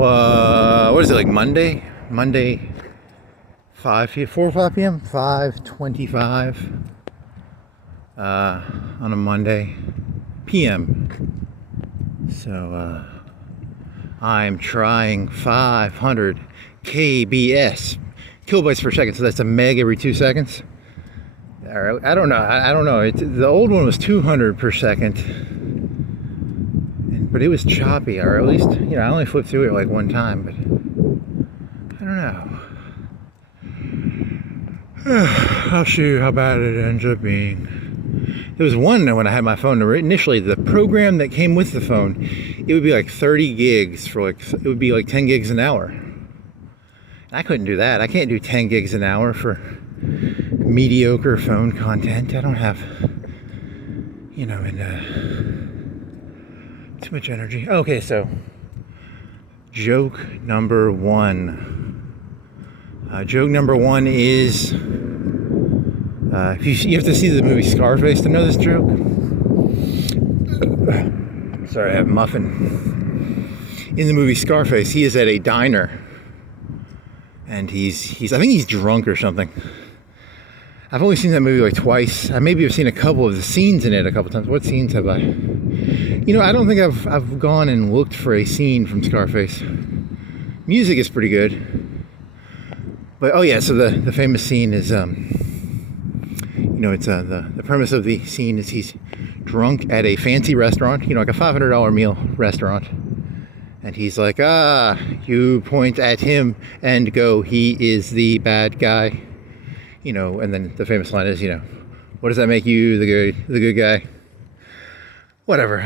What is it, like Monday? Monday, 4 or 5 p.m.? 5:25 on a Monday p.m. So I'm trying 500 kbs, kilobytes per second. So that's a meg every 2 seconds. I don't know. The old one was 200 per second. But it was choppy, or at least, I only flipped through it like one time, but I don't know. I'll show you how bad it ends up being. There was one when I had my phone, initially the program that came with the phone, it would be like 30 gigs for it would be like 10 gigs an hour. I couldn't do that. I can't do 10 gigs an hour for mediocre phone content. I don't have, too much energy. Okay, so joke number one. Joke number one is you have to see the movie Scarface to know this joke. Sorry, I have a muffin. In the movie Scarface, he is at a diner, and he's I think he's drunk or something. I've only seen that movie like twice. I maybe have seen a couple of the scenes in it a couple times. What scenes have I? I don't think I've gone and looked for a scene from Scarface. Music is pretty good. But oh yeah, so the famous scene is it's the premise of the scene is he's drunk at a fancy restaurant, like a $500 meal restaurant. And he's like, you point at him and go, he is the bad guy. And then the famous line is, what does that make you, the good guy? Whatever,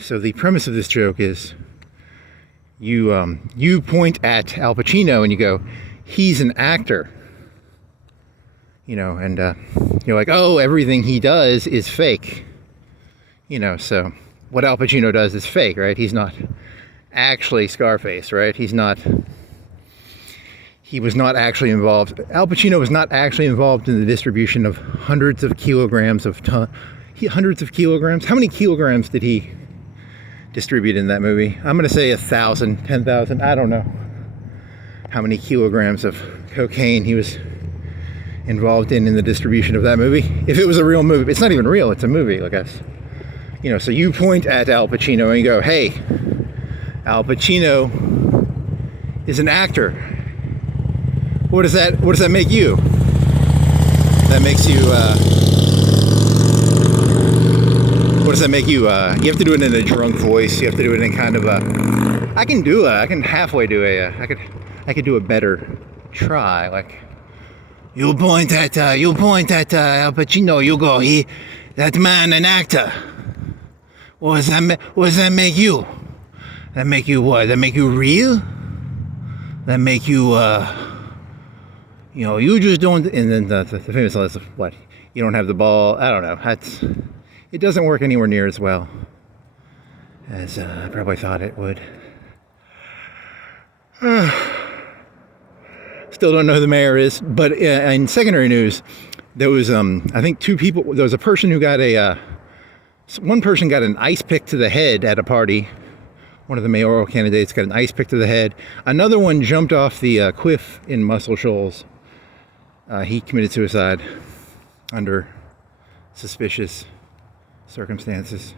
So the premise of this joke is you point at Al Pacino and you go, he's an actor. And you're like, oh, everything he does is fake. So what Al Pacino does is fake, right? He's not actually Scarface, right? He was not actually involved. Al Pacino was not actually involved in the distribution of hundreds of kilograms of hundreds of kilograms. How many kilograms did he distribute in that movie? I'm going to say 1,000, 10,000. I don't know how many kilograms of cocaine he was involved in the distribution of that movie. If it was a real movie, it's not even real. It's a movie, I guess. So you point at Al Pacino and you go, hey, Al Pacino is an actor. What does that make you? That makes you, what does that make you? You have to do it in a drunk voice. You have to do it in kind of I can halfway do I could do a better try. Like, you point at Al Pacino, you go, that man an actor. What does that make you? That make you what? That make you real? That make you, you just don't, and then the famous line is what? You don't have the ball. I don't know. It doesn't work anywhere near as well as I probably thought it would. Still don't know who the mayor is, but in secondary news, there was, I think 2 people, there was a person who got one person got an ice pick to the head at a party. One of the mayoral candidates got an ice pick to the head. Another one jumped off the cliff in Muscle Shoals. He committed suicide under suspicious circumstances.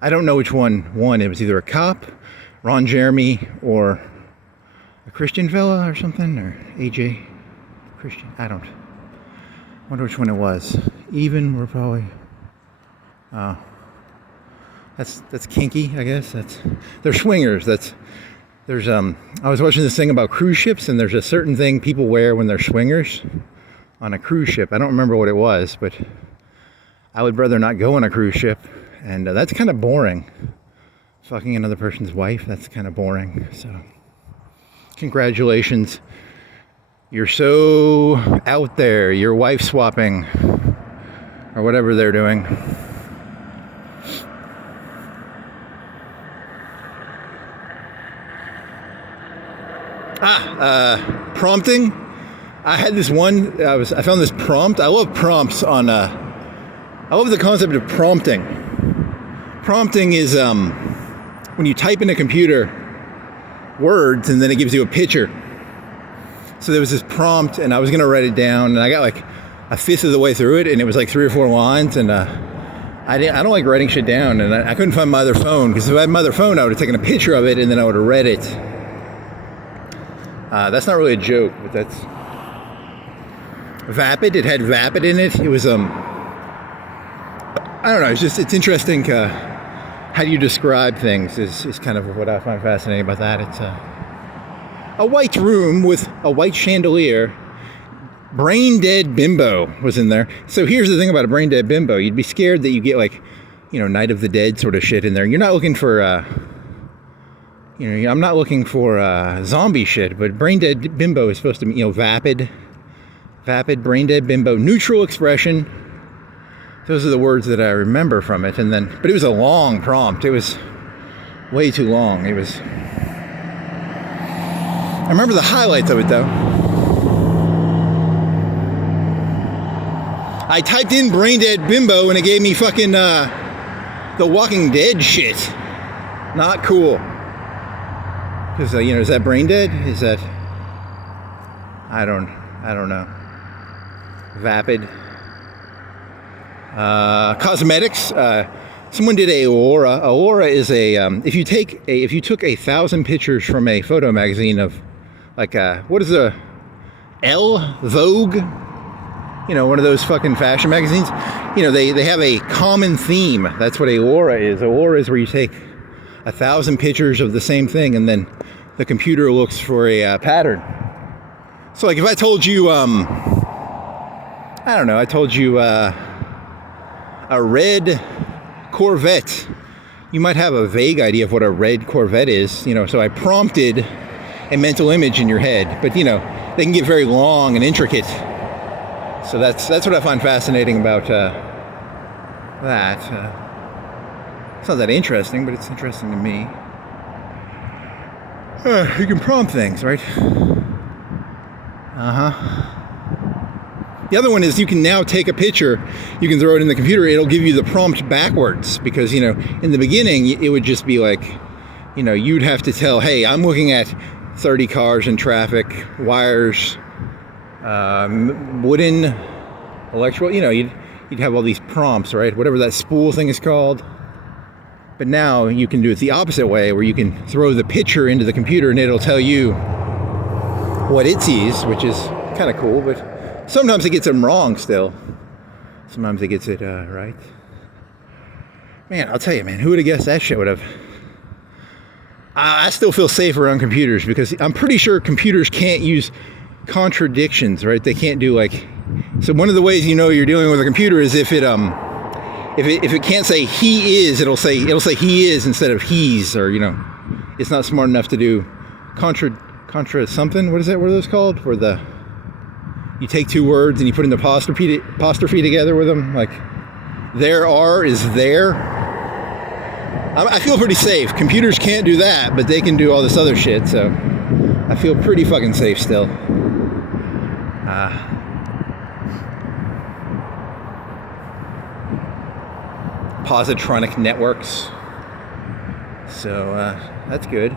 I don't know which one won. It was either a cop, Ron Jeremy, or a Christian fella or something, or AJ Christian. I don't wonder which one it was. Even, we're probably, that's kinky, I guess. They're swingers. I was watching this thing about cruise ships, and there's a certain thing people wear when they're swingers on a cruise ship. I don't remember what it was, but I would rather not go on a cruise ship, and that's kind of boring. Fucking another person's wife, that's kind of boring. So, congratulations. You're so out there. You're wife swapping, or whatever they're doing. Prompting. I had this one. I found this prompt. I love prompts on. I love the concept of prompting. Prompting is when you type in a computer words, and then it gives you a picture. So there was this prompt, and I was going to write it down, and I got like a fifth of the way through it, and it was like 3 or 4 lines, and I don't like writing shit down, and I couldn't find my other phone, because if I had my other phone, I would have taken a picture of it, and then I would have read it. That's not really a joke, but that's vapid. It had vapid in it. It was I don't know. It's interesting. How do you describe things is kind of what I find fascinating about that. It's a white room with a white chandelier. Brain dead bimbo was in there. So here's the thing about a brain dead bimbo. You'd be scared that you get like, Night of the Dead sort of shit in there. You're not looking for, I'm not looking for zombie shit, but brain dead bimbo is supposed to be, vapid, brain dead bimbo, neutral expression. Those are the words that I remember from it. But it was a long prompt. It was way too long. I remember the highlights of it though. I typed in brain dead bimbo and it gave me fucking The Walking Dead shit. Not cool. Because is that brain dead? Is that I don't know. Vapid. Cosmetics. Someone did a aura. Aura is if you took 1,000 pictures from a photo magazine of like what is a Vogue? One of those fucking fashion magazines. They have a common theme. That's what a aura is. A aura is where you take 1,000 pictures of the same thing, and then the computer looks for a pattern. So, like, if I told you, I told you a red Corvette, you might have a vague idea of what a red Corvette is. So I prompted a mental image in your head, but they can get very long and intricate. So that's what I find fascinating about that. It's not that interesting, but it's interesting to me. You can prompt things, right? The other one is you can now take a picture, you can throw it in the computer, it'll give you the prompt backwards, because in the beginning it would just be like, you'd have to tell, hey, I'm looking at 30 cars in traffic, wires, wooden, electrical, you'd have all these prompts, right? Whatever that spool thing is called. But now you can do it the opposite way, where you can throw the picture into the computer and it'll tell you what it sees, which is kind of cool, but sometimes it gets them wrong still. Sometimes it gets it right. Man, I'll tell you, man, who would have guessed that shit would have... I still feel safer on computers, because I'm pretty sure computers can't use contradictions, right? They can't do like... So one of the ways you're dealing with a computer is if it can't say he is, it'll say he is instead of he's, or it's not smart enough to do contra something. What is that? What are those called? Where you take two words and you put an apostrophe together with them, like there are is there. I feel pretty safe. Computers can't do that, but they can do all this other shit, so I feel pretty fucking safe still. Positronic networks. So that's good.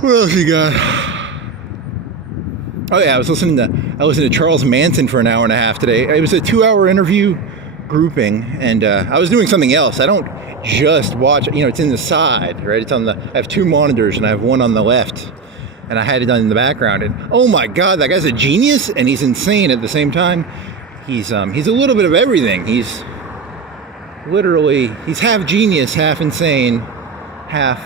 What else you got? Oh yeah, I was listening to Charles Manson for an hour and a half today. It was a 2-hour interview grouping, and I was doing something else. I don't just watch, it's in the side, right? It's on I have 2 monitors and I have one on the left, and I had it done in the background, and oh my God, that guy's a genius and he's insane at the same time. He's a little bit of everything. He's half genius, half insane, half,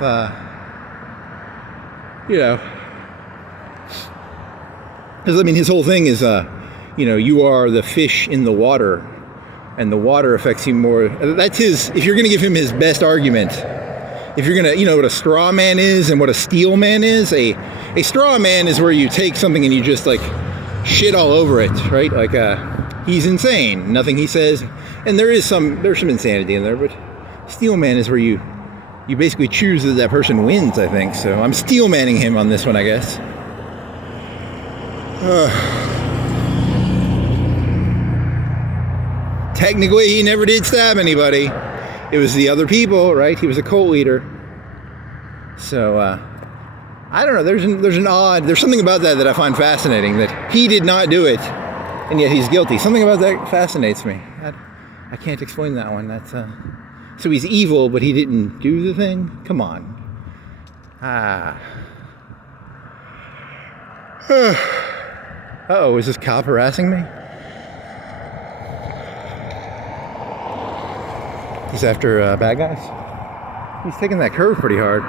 because his whole thing is, you are the fish in the water, and the water affects you more. That's if you're going to give him his best argument, if you're going to, what a straw man is and what a steel man is, a straw man is where you take something and you just like shit all over it, right? Like, he's insane, nothing he says. And there's some insanity in there, but steel man is where you basically choose that person wins, I think. So I'm steel manning him on this one, I guess. Technically, he never did stab anybody. It was the other people, right? He was a cult leader. So I don't know. There's something about that I find fascinating, that he did not do it, and yet he's guilty. Something about that fascinates me. I can't explain that one. That's so he's evil, but he didn't do the thing. Come on. Uh-oh, is this cop harassing me? He's after bad guys? He's taking that curve pretty hard.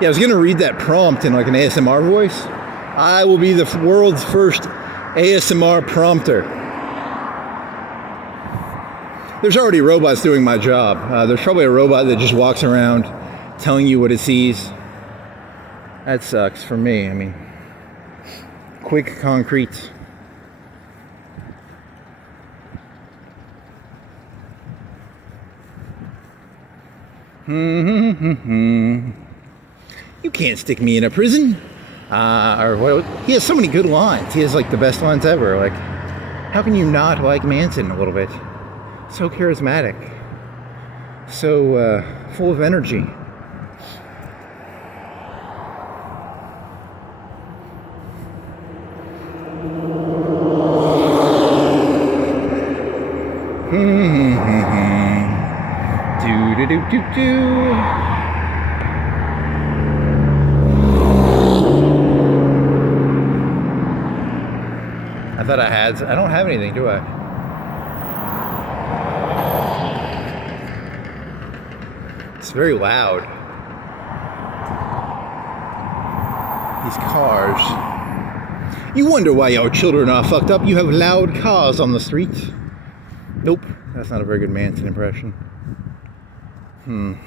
Yeah, I was gonna read that prompt in like an ASMR voice. I will be the world's first ASMR prompter. There's already robots doing my job. There's probably a robot that just walks around telling you what it sees. That sucks for me. I mean, quick, concrete. You can't stick me in a prison. Or what? He has so many good lines. He has like the best lines ever. Like, how can you not like Manson a little bit? So charismatic, so full of energy. Do. I thought I don't have anything, do I? It's very loud. These cars. You wonder why your children are fucked up. You have loud cars on the street. Nope, that's not a very good Manson impression. You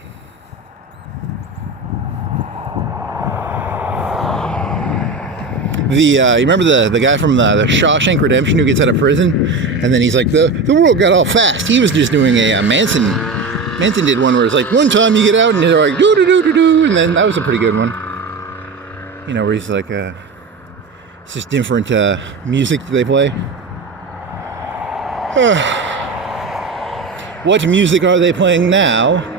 remember the guy from the Shawshank Redemption who gets out of prison, and then he's like, the world got all fast. He was just doing a Manson did one where it's like, one time you get out and they're like do, and then that was a pretty good one. You know, where he's like, it's just different music that they play. What music are they playing now?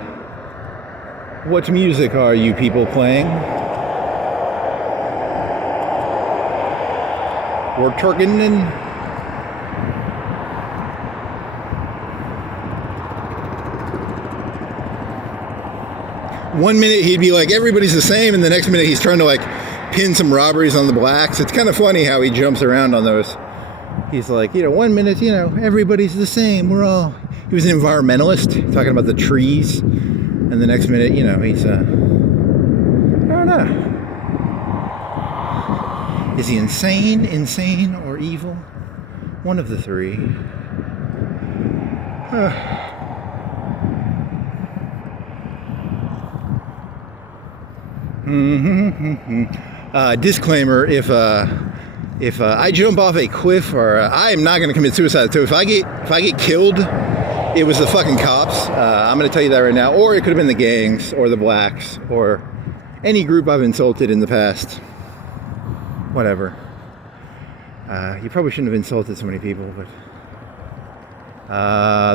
What music are you people playing? Or Turkinen? One minute he'd be like, everybody's the same, and the next minute he's trying to like pin some robberies on the blacks. It's kind of funny how he jumps around on those. He's like, 1 minute, everybody's the same. He was an environmentalist, talking about the trees. And the next minute, he's, I don't know. Is he insane, or evil? One of the three. Disclaimer, if I jump off a cliff, or I am not going to commit suicide. So if I get killed, it was the fucking cops. I'm going to tell you that right now. Or it could have been the gangs, or the blacks, or any group I've insulted in the past. Whatever. You probably shouldn't have insulted so many people, but...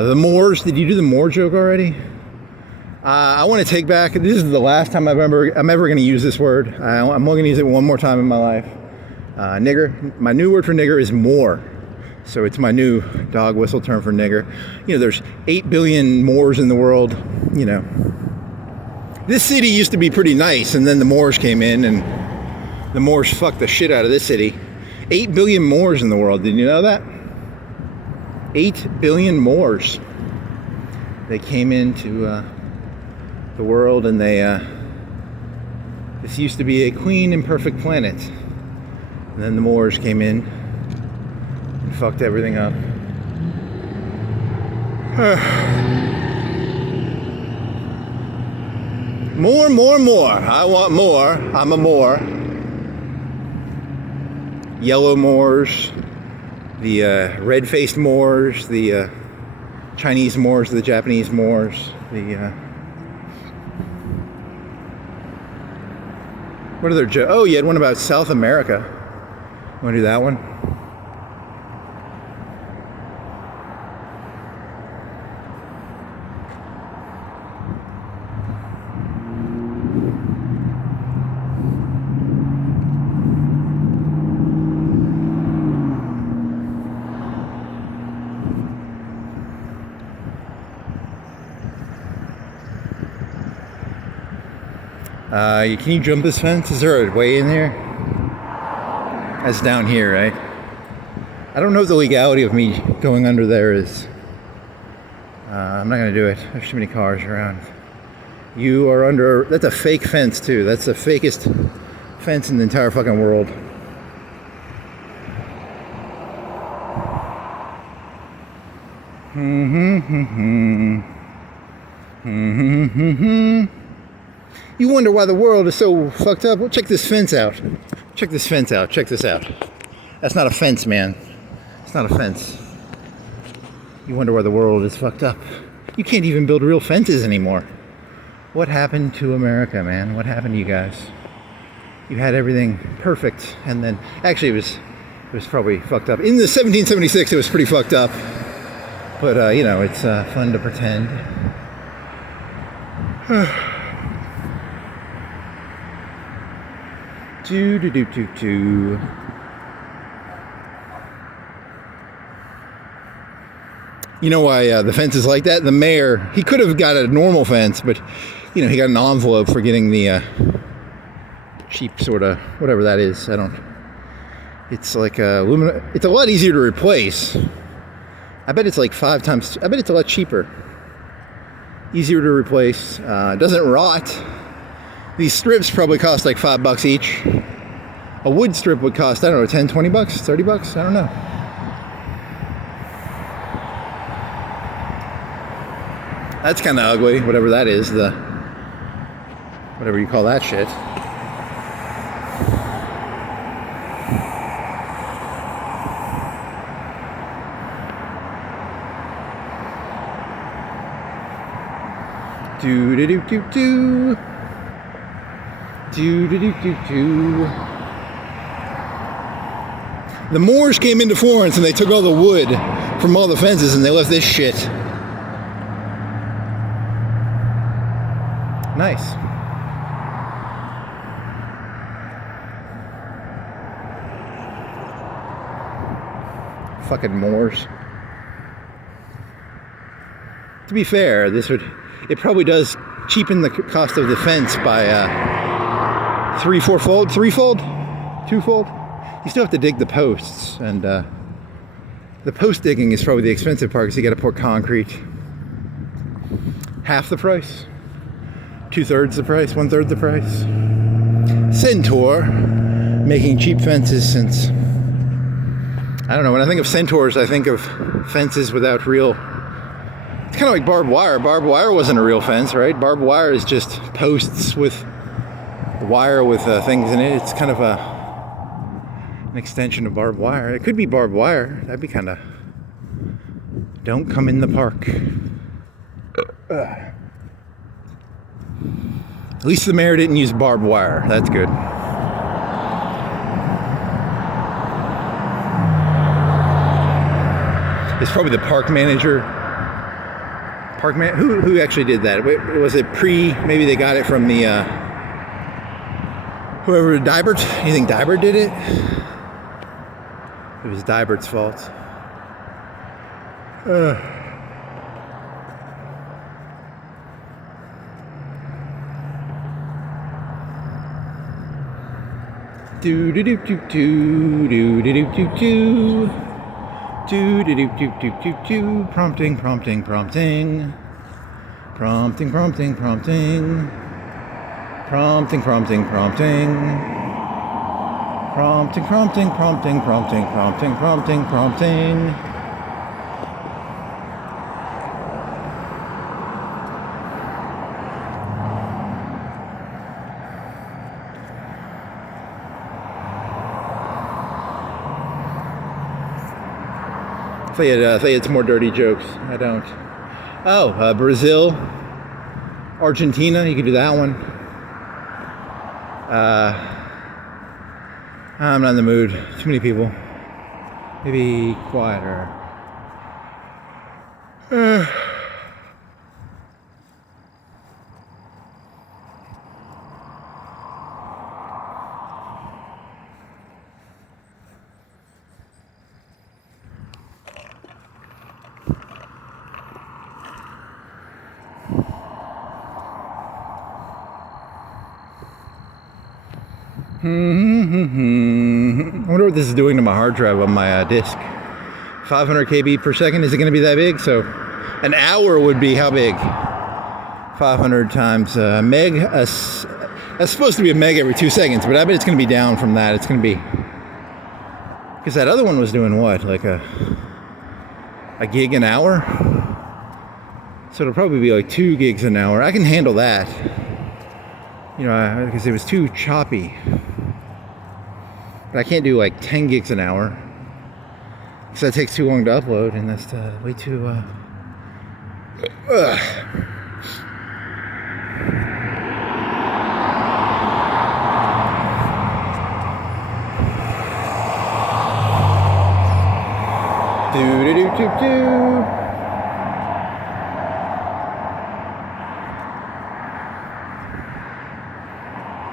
the Moors. Did you do the Moor joke already? I want to take back... This is the last time I'm ever going to use this word. I'm only going to use it one more time in my life. Nigger. My new word for nigger is Moor. So it's my new dog whistle term for nigger. There's 8 billion Moors in the world. This city used to be pretty nice, and then the Moors came in, and the Moors fucked the shit out of this city. 8 billion Moors in the world. Did you know that? 8 billion Moors. They came into the world, and this used to be a clean and perfect planet. And then the Moors came in and fucked everything up. More. I want more. I'm a Moor. Yellow Moors, the red-faced Moors, the Chinese Moors, the Japanese Moors, the What other jokes? Oh, you had one about South America. Want to do that one? Can you jump this fence? Is there a way in there? That's down here, right? I don't know what the legality of me going under there is. I'm not gonna do it. There's too many cars around. You are under, that's a fake fence too. That's the fakest fence in the entire fucking world. You wonder why the world is so fucked up? Well, check this fence out. Check this fence out. Check this out. That's not a fence, man. It's not a fence. You wonder why the world is fucked up. You can't even build real fences anymore. What happened to America, man? What happened to you guys? You had everything perfect, and then actually it was probably fucked up. In the 1776, it was pretty fucked up. But you know, it's fun to pretend. Do. You know why the fence is like that? The mayor, he could have got a normal fence, but you know, he got an envelope for getting the cheap sort of whatever that is. It's like aluminum. It's a lot easier to replace. I bet it's like 5 times. I bet it's a lot cheaper. Easier to replace. Doesn't rot. These strips probably cost like $5 each. A wood strip would cost, I don't know, 10, 20 bucks, 30 bucks, I don't know. That's kind of ugly, whatever that is, whatever you call that shit. Do. The Moors came into Florence and they took all the wood from all the fences and they left this shit. Nice. Fucking Moors. To be fair, it probably does cheapen the cost of the fence by 3-4-fold, 3-fold, 2-fold. You still have to dig the posts, and the post digging is probably the expensive part because you got to pour concrete. Half the price, 2/3 the price, 1/3 the price. Centaur making cheap fences since, I don't know, when I think of centaurs I think of fences without real. It's kind of like barbed wire. Barbed wire wasn't a real fence, right? Barbed wire is just posts with wire with things in it. It's kind of an extension of barbed wire. It could be barbed wire. That'd be kind of. Don't come in the park. At least the mayor didn't use barbed wire. That's good. It's probably the park manager. Who actually did that? Was it maybe they got it from the whoever, Dybert? You think Dybert did it? It was Dybert's fault. Prompting. I thought you had some more dirty jokes. I don't. Oh, Brazil, Argentina. You could do that one. I'm not in the mood. Too many people. Maybe quieter. I wonder what this is doing to my hard drive on my disk. 500 KB per second. Is it going to be that big? So an hour would be how big? 500 times meg. That's supposed to be a meg every 2 seconds, but I bet it's going to be down from that. It's going to be, because that other one was doing what, like a gig an hour? So it'll probably be like 2 gigs an hour. I can handle that, you know, because it was too choppy. But I can't do like 10 gigs an hour, because that takes too long to upload, and that's way too do.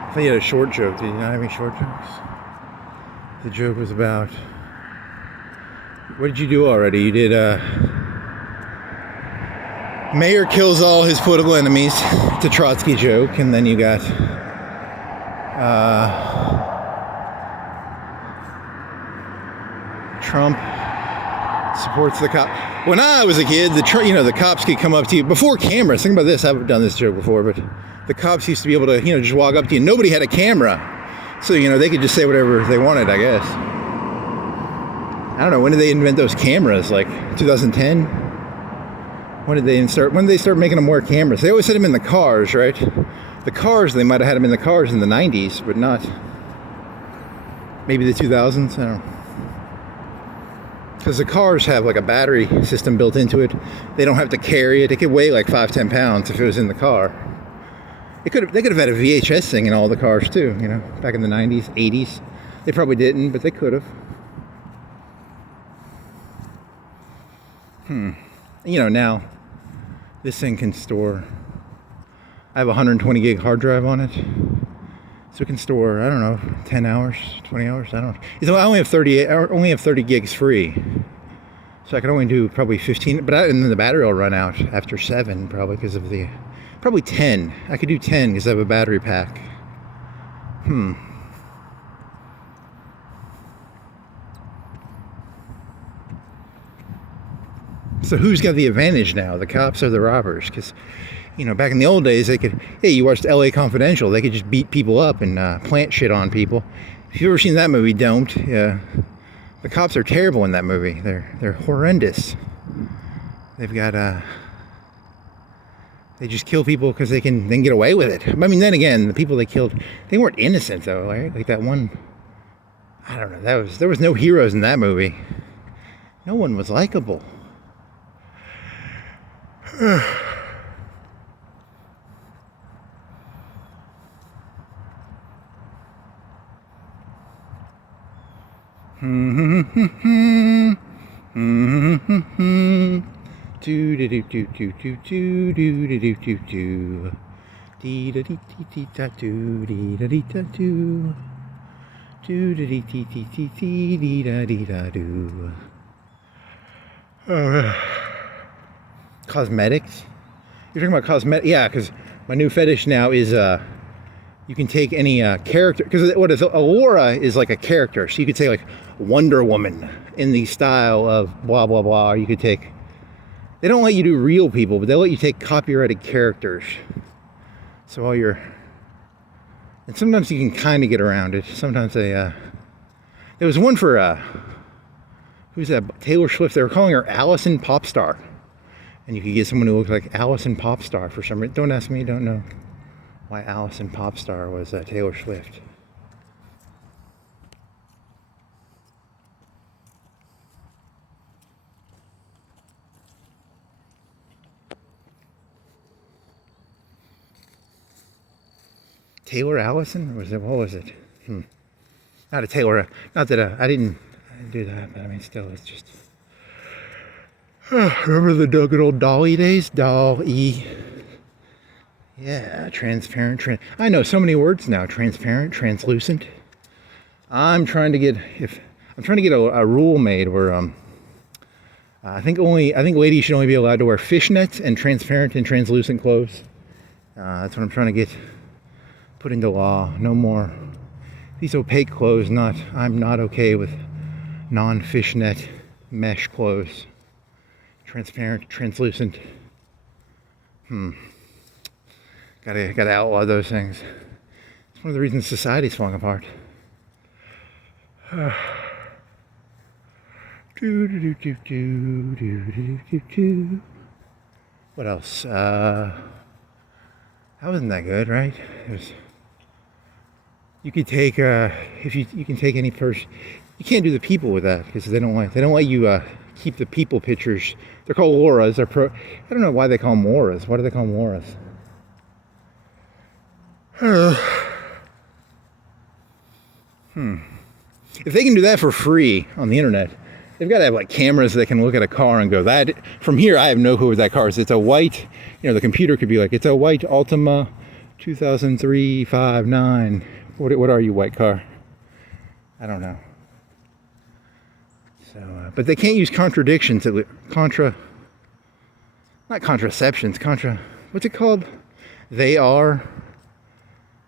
I thought you had a short joke. Did you not have any short jokes? The joke was about, what did you do already? You did Mayor kills all his political enemies. It's a Trotsky joke. And then you got Trump supports the cop. When I was a kid, the cops could come up to you before cameras. Think about this. I've done this joke before, but the cops used to be able to, just walk up to you. Nobody had a camera, so they could just say whatever they wanted, I guess. I don't know. When did they invent those cameras? Like 2010? When did they start making them wear cameras? They always had them in the cars, right? The cars, they might have had them in the cars in the 90s, but not maybe the 2000s. I don't know. Because the cars have like a battery system built into it. They don't have to carry it. It could weigh like 5-10 pounds if it was in the car. They could have had a VHS thing in all the cars too, back in the 90s, 80s. They probably didn't, but they could have. Now this thing can store, I have a 120 gig hard drive on it. So it can store, I don't know, 10 hours, 20 hours, I don't know. So I only have 30 gigs free. So I can only do probably 15, and then the battery will run out after 7 probably because of probably 10. I could do 10 because I have a battery pack. So who's got the advantage now, the cops or the robbers? Because, back in the old days, they could, hey, you watched LA Confidential, they could just beat people up and plant shit on people. If you've ever seen that movie, don't. The cops are terrible in that movie. They're horrendous. They've got, they just kill people because they can then get away with it. I mean, then again, the people they killed, they weren't innocent though, right? Like that one, I don't know, there was no heroes in that movie. No one was likable. Cosmetics? You're talking about cosmetic? Yeah, because my new fetish now is you can take any character, because what is Aurora is like a character, so you could say like Wonder Woman in the style of blah blah blah. Or you could take, they don't let you do real people, but they'll let you take copyrighted characters. So all your, and sometimes you can kind of get around it. Sometimes they there was one for who's that, Taylor Swift. They were calling her Allison Popstar, and you could get someone who looked like Allison Popstar for some reason. Don't ask me, don't know why Allison Popstar was Taylor Swift. Taylor Allison? Or was it, what was it? Not a Taylor. Not that I didn't do that, but I mean, still, it's just. Remember the good old Dolly days? Dolly. Yeah, transparent. I know so many words now. Transparent, translucent. I'm trying to get a rule made where I think ladies should only be allowed to wear fishnets and transparent and translucent clothes. That's what I'm trying to get put into law. No more these opaque clothes. I'm not okay with non-fishnet mesh clothes. Transparent, translucent. Gotta outlaw those things. It's one of the reasons society's falling apart. What else? That wasn't that good, right? You could take you can take any person. You can't do the people with that because they don't let you keep the people pictures. They're called auras. I don't know why they call them auras. Why do they call them auras? If they can do that for free on the internet, they've got to have like cameras that can look at a car and go, that from here I have no clue what that car is. It's a white, the computer could be like, it's a white Altima 2003 59. What are you, white car? I don't know. So, but they can't use contradictions. Not contraceptions. What's it called? They are.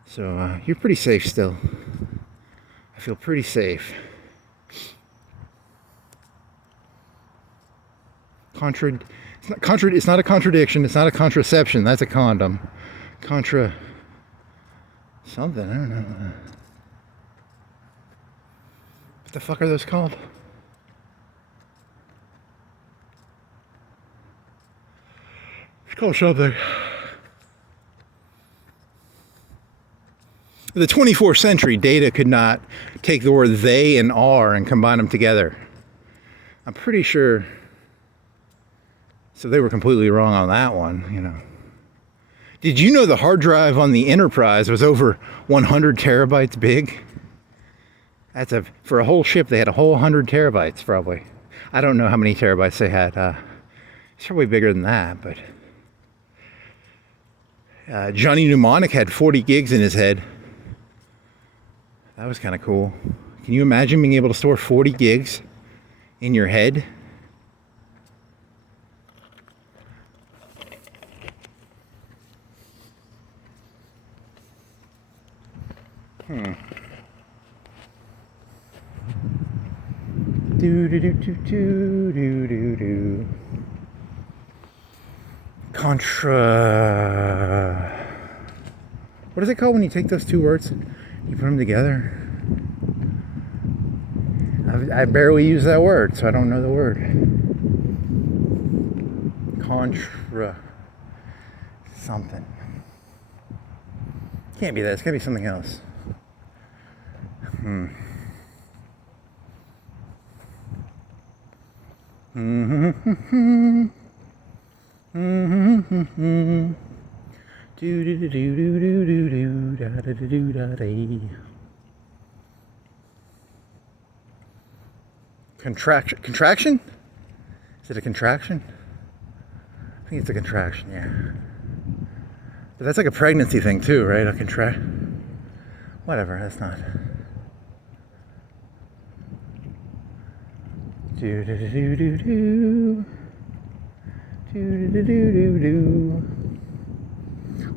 So you're pretty safe still. I feel pretty safe. It's not a contradiction. It's not a contraception. That's a condom. Something. I don't know. What the fuck are those called? It's called something. The 24th century data could not take the word they and are and combine them together. I'm pretty sure. So they were completely wrong on that one, Did you know the hard drive on the Enterprise was over 100 terabytes big? For a whole ship, they had a whole 100 terabytes probably. I don't know how many terabytes they had. It's probably bigger than that, but. Johnny Mnemonic had 40 gigs in his head. That was kind of cool. Can you imagine being able to store 40 gigs in your head? What is it called when you take those two words? You put them together. I barely use that word, so I don't know the word. Something. Can't be that. It's gotta be something else. Contraction? Is it a contraction? I think it's a contraction, yeah. But that's like a pregnancy thing too, right? Whatever, that's not.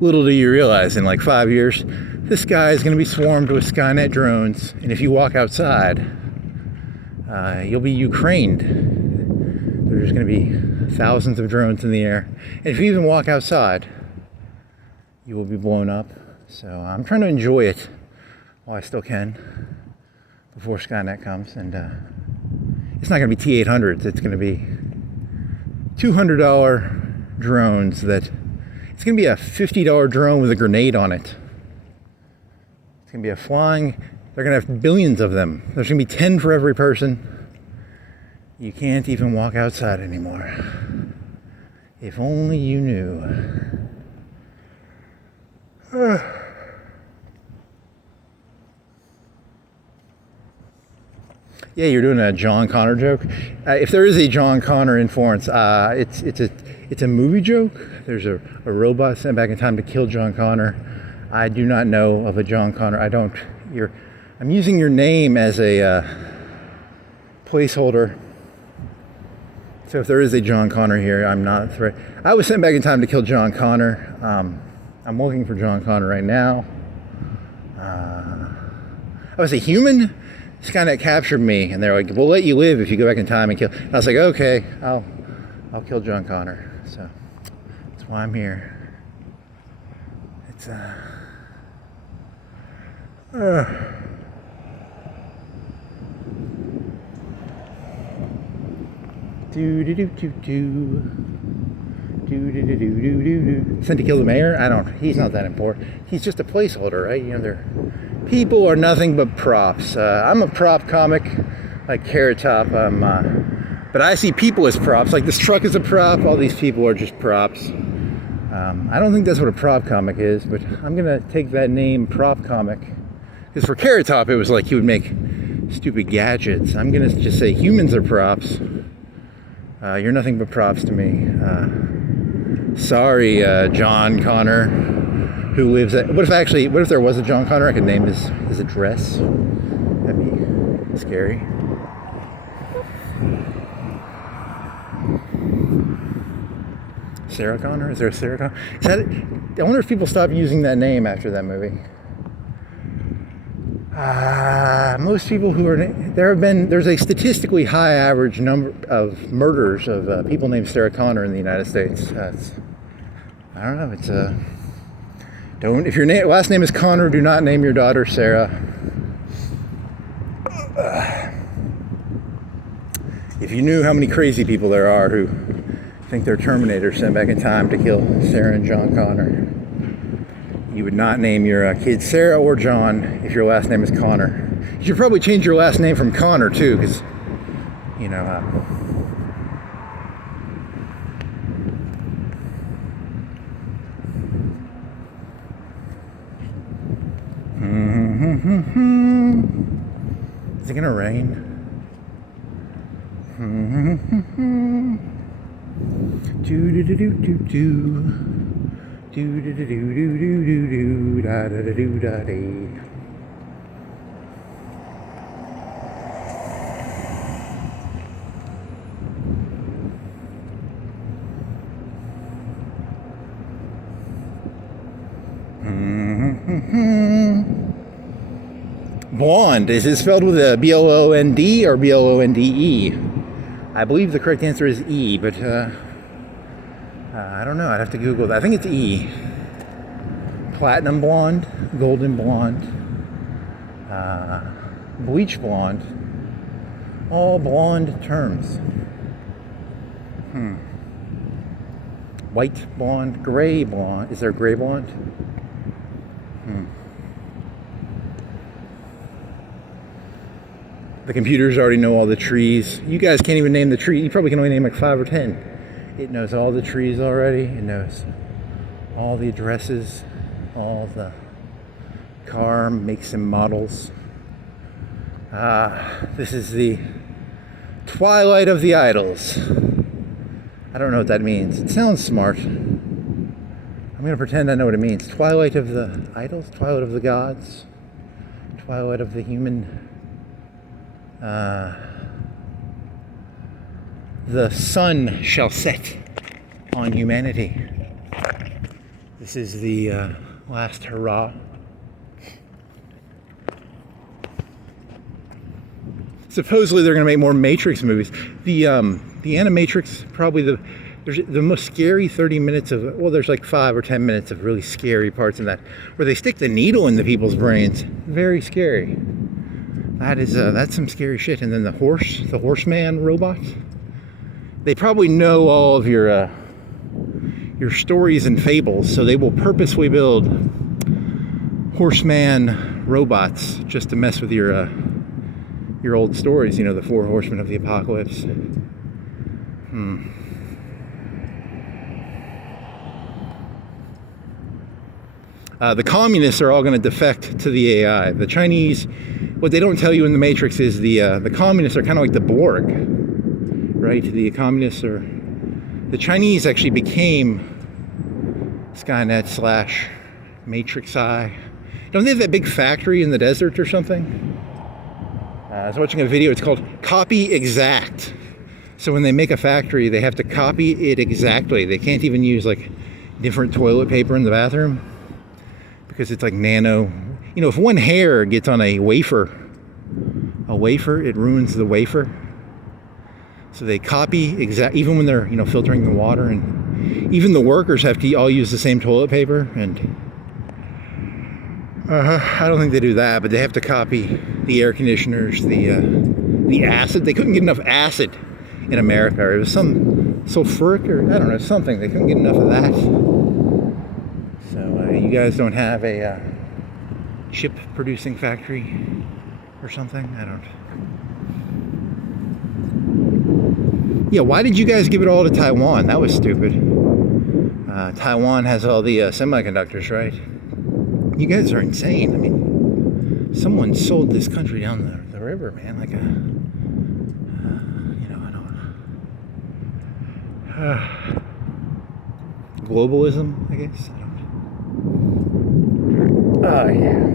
Little do you realize, in like 5 years, this sky is going to be swarmed with Skynet drones, and if you walk outside, you'll be Ukrained. There's going to be thousands of drones in the air, and if you even walk outside, you will be blown up. So I'm trying to enjoy it while I still can before Skynet comes, and it's not going to be T-800s. It's going to be $200 drones it's going to be a $50 drone with a grenade on it. It's going to be they're going to have billions of them. There's going to be 10 for every person. You can't even walk outside anymore. If only you knew. Yeah, you're doing a John Connor joke. If there is a John Connor in Florence, it's a movie joke. There's a robot sent back in time to kill John Connor. I do not know of a John Connor. I'm using your name as a placeholder. So if there is a John Connor here, I'm not I was sent back in time to kill John Connor. I'm looking for John Connor right now. I was a human. Skynet captured me, and they're like, "We'll let you live if you go back in time and kill." I was like, "Okay, I'll kill John Connor." So that's why I'm here. It's Sent to kill the mayor? He's not that important. He's just a placeholder, right? You know, people are nothing but props. I'm a prop comic, like Carrot Top. But I see people as props. Like this truck is a prop. All these people are just props. I don't think that's what a prop comic is, but I'm gonna take that name, prop comic, because for Carrot Top it was like he would make stupid gadgets. I'm gonna just say humans are props. You're nothing but props to me. Sorry, John Connor, who lives at... What if there was a John Connor? I could name his address. That'd be scary. Sarah Connor? Is there a Sarah Connor? I wonder if people stopped using that name after that movie. Most people who are... There's a statistically high average number of murders of people named Sarah Connor in the United States. I don't know, if your last name is Connor, do not name your daughter Sarah. If you knew how many crazy people there are who think they're Terminators sent back in time to kill Sarah and John Connor, you would not name your kid Sarah or John if your last name is Connor. You should probably change your last name from Connor too, because, you know, Is it gonna rain? Blonde, is it spelled with a B-L-O-N-D or B-L-O-N-D-E? I believe the correct answer is E, but I don't know, I'd have to Google that. I think it's E. Platinum blonde, golden blonde, bleach blonde, all blonde terms. White blonde, gray blonde. Is there gray blonde? The computers already know all the trees. You guys can't even name the tree. You probably can only name like 5 or 10. It knows all the trees already. It knows all the addresses, all the car makes and models. This is the twilight of the idols. I don't know what that means. It sounds smart. I'm going to pretend I know what it means. Twilight of the idols? Twilight of the gods? Twilight of the human... the sun shall set on humanity. This is the last hurrah. Supposedly they're going to make more Matrix movies. The Animatrix, probably the most scary 30 minutes of, well, there's like 5 or 10 minutes of really scary parts in that, where they stick the needle into people's brains. Very scary. That's some scary shit. And then the horseman robot. They probably know all of your stories and fables, so they will purposely build horseman robots just to mess with your old stories. You know, the 4 horsemen of the apocalypse. The communists are all going to defect to the AI. The Chinese, what they don't tell you in the Matrix is the communists are kind of like the Borg, right? The Chinese actually became Skynet / Matrix Eye. Don't they have that big factory in the desert or something? I was watching a video, it's called Copy Exact. So when they make a factory, they have to copy it exactly. They can't even use like different toilet paper in the bathroom because it's like nano. You know, if one hair gets on a wafer, it ruins the wafer. So they copy exact, even when they're, filtering the water, and even the workers have to all use the same toilet paper. And I don't think they do that, but they have to copy the air conditioners, the acid. They couldn't get enough acid in America. It was some sulfuric, or I don't know, something. They couldn't get enough of that. So you guys don't have a chip producing factory or something? I don't. Yeah, why did you guys give it all to Taiwan? That was stupid. Taiwan has all the semiconductors, right? You guys are insane. I mean, someone sold this country down the river, man. Like I don't. Globalism, I guess. I don't. Yeah.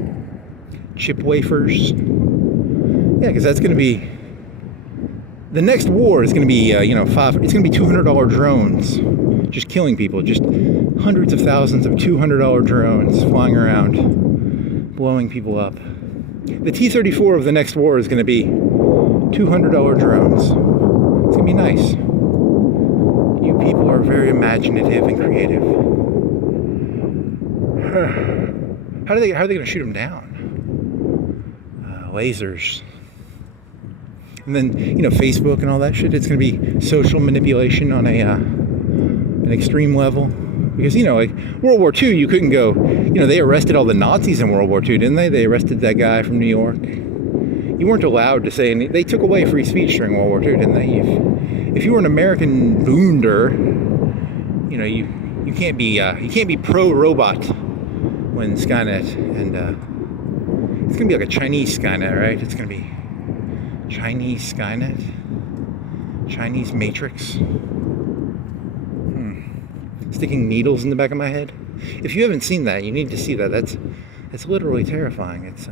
Chip wafers. Yeah, because that's going to be. The next war is going to be, it's going to be $200 drones, just killing people, just hundreds of thousands of $200 drones flying around, blowing people up. The T-34 of the next war is going to be $200 drones. It's going to be nice. You people are very imaginative and creative. How are they going to shoot them down? Lasers. And then, Facebook and all that shit, it's going to be social manipulation on an extreme level. Because, like World War II, you couldn't go, they arrested all the Nazis in World War II, didn't they? They arrested that guy from New York. You weren't allowed to say anything. They took away free speech during World War II, didn't they? If you were an American boonder, you can't be pro-robot when Skynet, and it's going to be like a Chinese Skynet, right? It's going to be Chinese Skynet, Chinese Matrix. Sticking needles in the back of my head. If you haven't seen that, you need to see that. It's literally terrifying. It's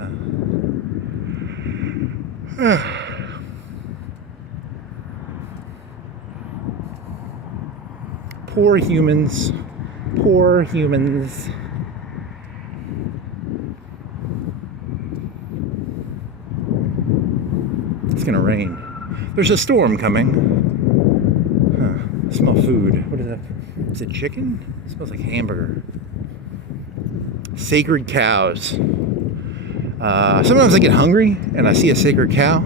poor humans. Poor humans. It's gonna rain. There's a storm coming. I smell food. What is that? Is it chicken? It smells like hamburger. Sacred cows. Sometimes I get hungry and I see a sacred cow.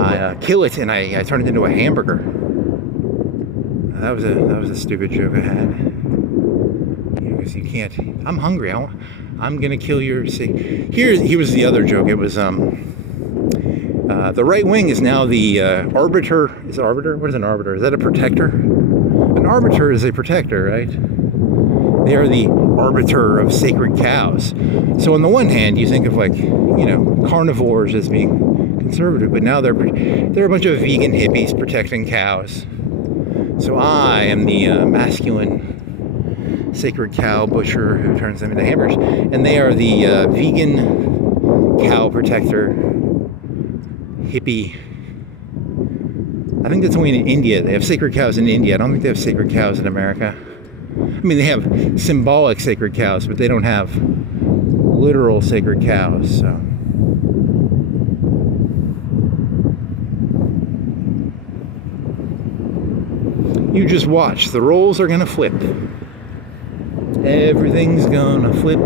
I kill it and I turn it into a hamburger. That was a stupid joke I had. Because you can't. I'm hungry. I'm gonna kill your. Here was the other joke. It was the right wing is now the arbiter. Is it arbiter? What is an arbiter? Is that a protector? An arbiter is a protector, right? They are the arbiter of sacred cows. So on the one hand, you think of carnivores as being conservative, but now they're a bunch of vegan hippies protecting cows. So I am the masculine sacred cow butcher who turns them into hamburgers, and they are the vegan cow protector hippie. I think that's only in India. They have sacred cows in India. I don't think they have sacred cows in America. I mean, they have symbolic sacred cows, but they don't have literal sacred cows. So. You just watch. The roles are going to flip. Everything's going to flip.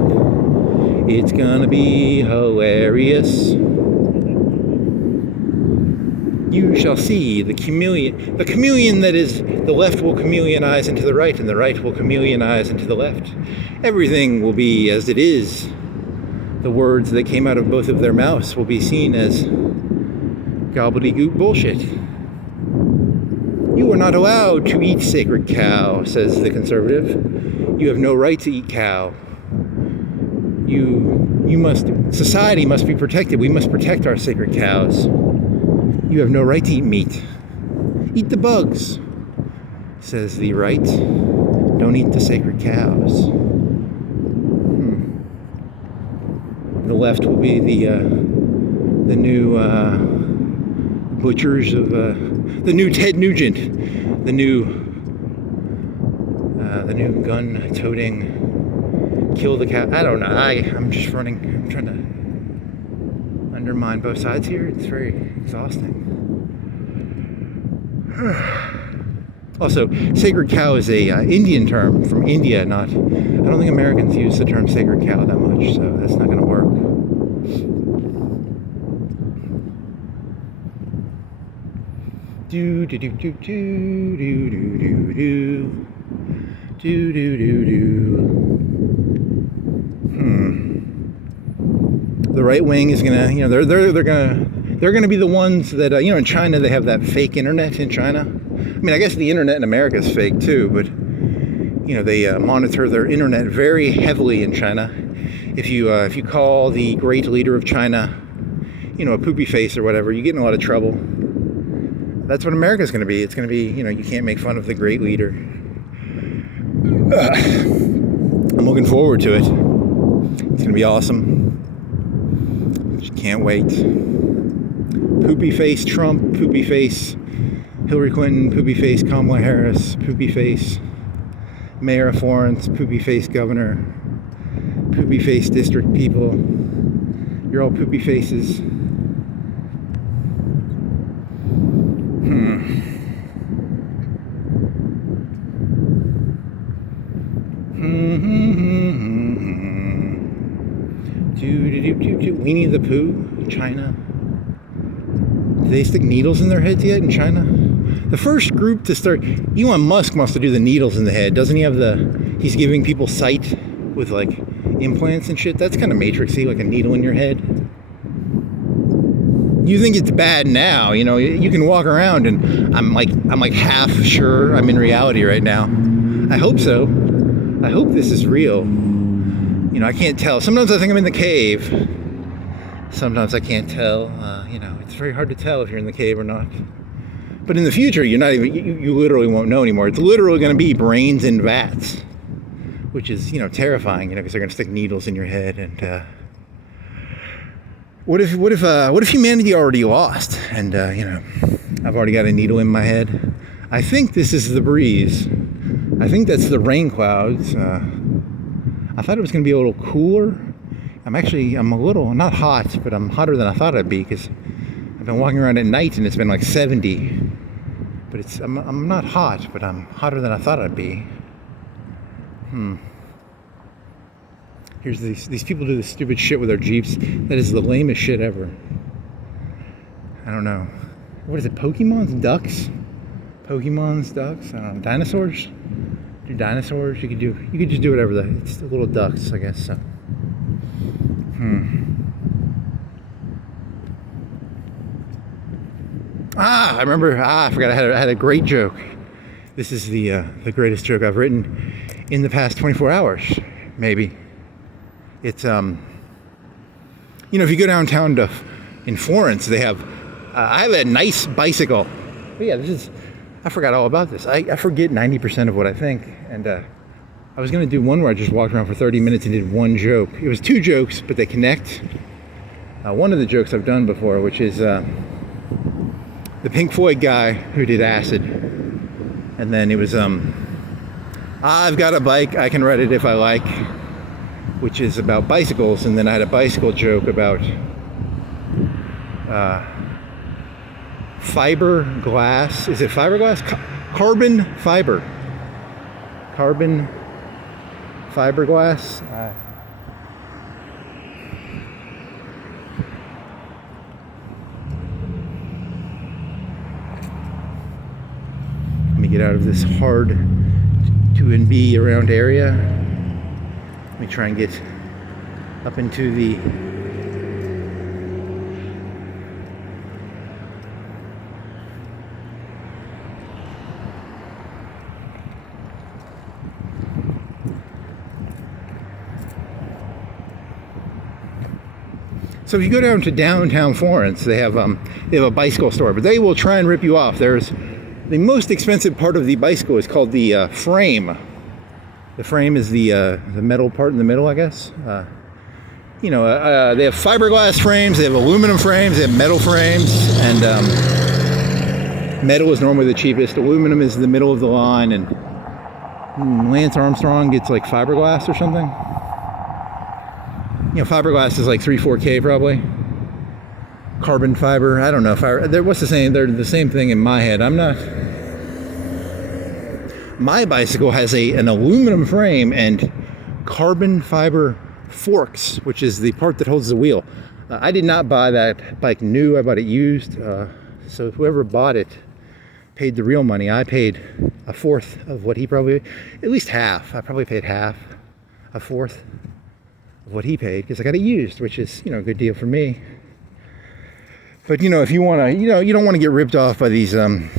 It's going to be hilarious. You shall see the chameleon that is the left will chameleonize into the right, and the right will chameleonize into the left. Everything will be as it is. The words that came out of both of their mouths will be seen as gobbledygook bullshit. You are not allowed to eat sacred cow, says the conservative. You have no right to eat cow. Society must be protected. We must protect our sacred cows. You have no right to eat meat. Eat the bugs, says the right. Don't eat the sacred cows. The left will be the new butchers of the new Ted Nugent, the new gun-toting, kill the cow. I don't know. I'm just running. I'm trying to undermine both sides here. It's very exhausting. Also, sacred cow is a Indian term from India. I don't think Americans use the term sacred cow that much, so that's not going to work. Do do do do do do do do do do do do. The right wing is gonna, they're gonna be the ones that, in China they have that fake internet in China. I mean, I guess the internet in America is fake too, but they monitor their internet very heavily in China. If you call the great leader of China, a poopy face or whatever, you get in a lot of trouble. That's what America's going to be. It's going to be, you can't make fun of the great leader. I'm looking forward to it. It's going to be awesome. Just can't wait. Poopy face Trump, poopy face Hillary Clinton, poopy face Kamala Harris, poopy face Mayor of Florence, poopy face Governor, poopy face district people. You're all poopy faces. Winnie the Pooh, China. Do they stick needles in their heads yet in China? The first group to start, Elon Musk wants to do the needles in the head. Doesn't he have he's giving people sight with like implants and shit? That's kind of matrixy, like a needle in your head. You think it's bad now, you can walk around and I'm like half sure I'm in reality right now. I hope so. I hope this is real. I can't tell. Sometimes I think I'm in the cave. Sometimes I can't tell. It's very hard to tell if you're in the cave or not. But in the future, you're not even, you literally won't know anymore. It's literally going to be brains in vats, which is, terrifying, because they're going to stick needles in your head. And what if humanity already lost? And I've already got a needle in my head. I think this is the breeze. I think that's the rain clouds. I thought it was going to be a little cooler. I'm a little, not hot, but I'm hotter than I thought I'd be, because I've been walking around at night and it's been like 70. But I'm not hot, but I'm hotter than I thought I'd be. Here's these people do this stupid shit with their Jeeps. That is the lamest shit ever. I don't know. What is it, Pokemons? Ducks? Pokemon's ducks? I don't know. Dinosaurs? Do dinosaurs? You could just do whatever. It's the little ducks, I guess. So. I remember. I forgot. I had a great joke. This is the greatest joke I've written in the past 24 hours, maybe. It's if you go downtown in Florence, they have. I have a nice bicycle. But yeah, I forgot all about this. I forget 90% of what I think, and I was going to do one where I just walked around for 30 minutes and did one joke. It was two jokes, but they connect. One of the jokes I've done before, which is the Pink Floyd guy who did Acid. And then it was, I've got a bike, I can ride it if I like, which is about bicycles. And then I had a bicycle joke about fiberglass. Is it fiberglass? Carbon fiber. Carbon fiberglass. Let me get out of this hard to and be around area. Let me try and get up into the So if you go down to downtown Florence, they have a bicycle store, but they will try and rip you off. There's the most expensive part of the bicycle is called the frame. The frame is the metal part in the middle, I guess. They have fiberglass frames, they have aluminum frames, they have metal frames, and metal is normally the cheapest. Aluminum is the middle of the line, and Lance Armstrong gets like fiberglass or something. Fiberglass is like 3-4K probably. Carbon fiber, I don't know. What's the same? They're the same thing in my head. My bicycle has an aluminum frame and carbon fiber forks, which is the part that holds the wheel. I did not buy that bike new. I bought it used. So whoever bought it paid the real money. I paid a fourth of what he probably, at least half. I probably paid half, a fourth of what he paid because I got it used, which is, a good deal for me. But if you want to, you don't want to get ripped off by these mom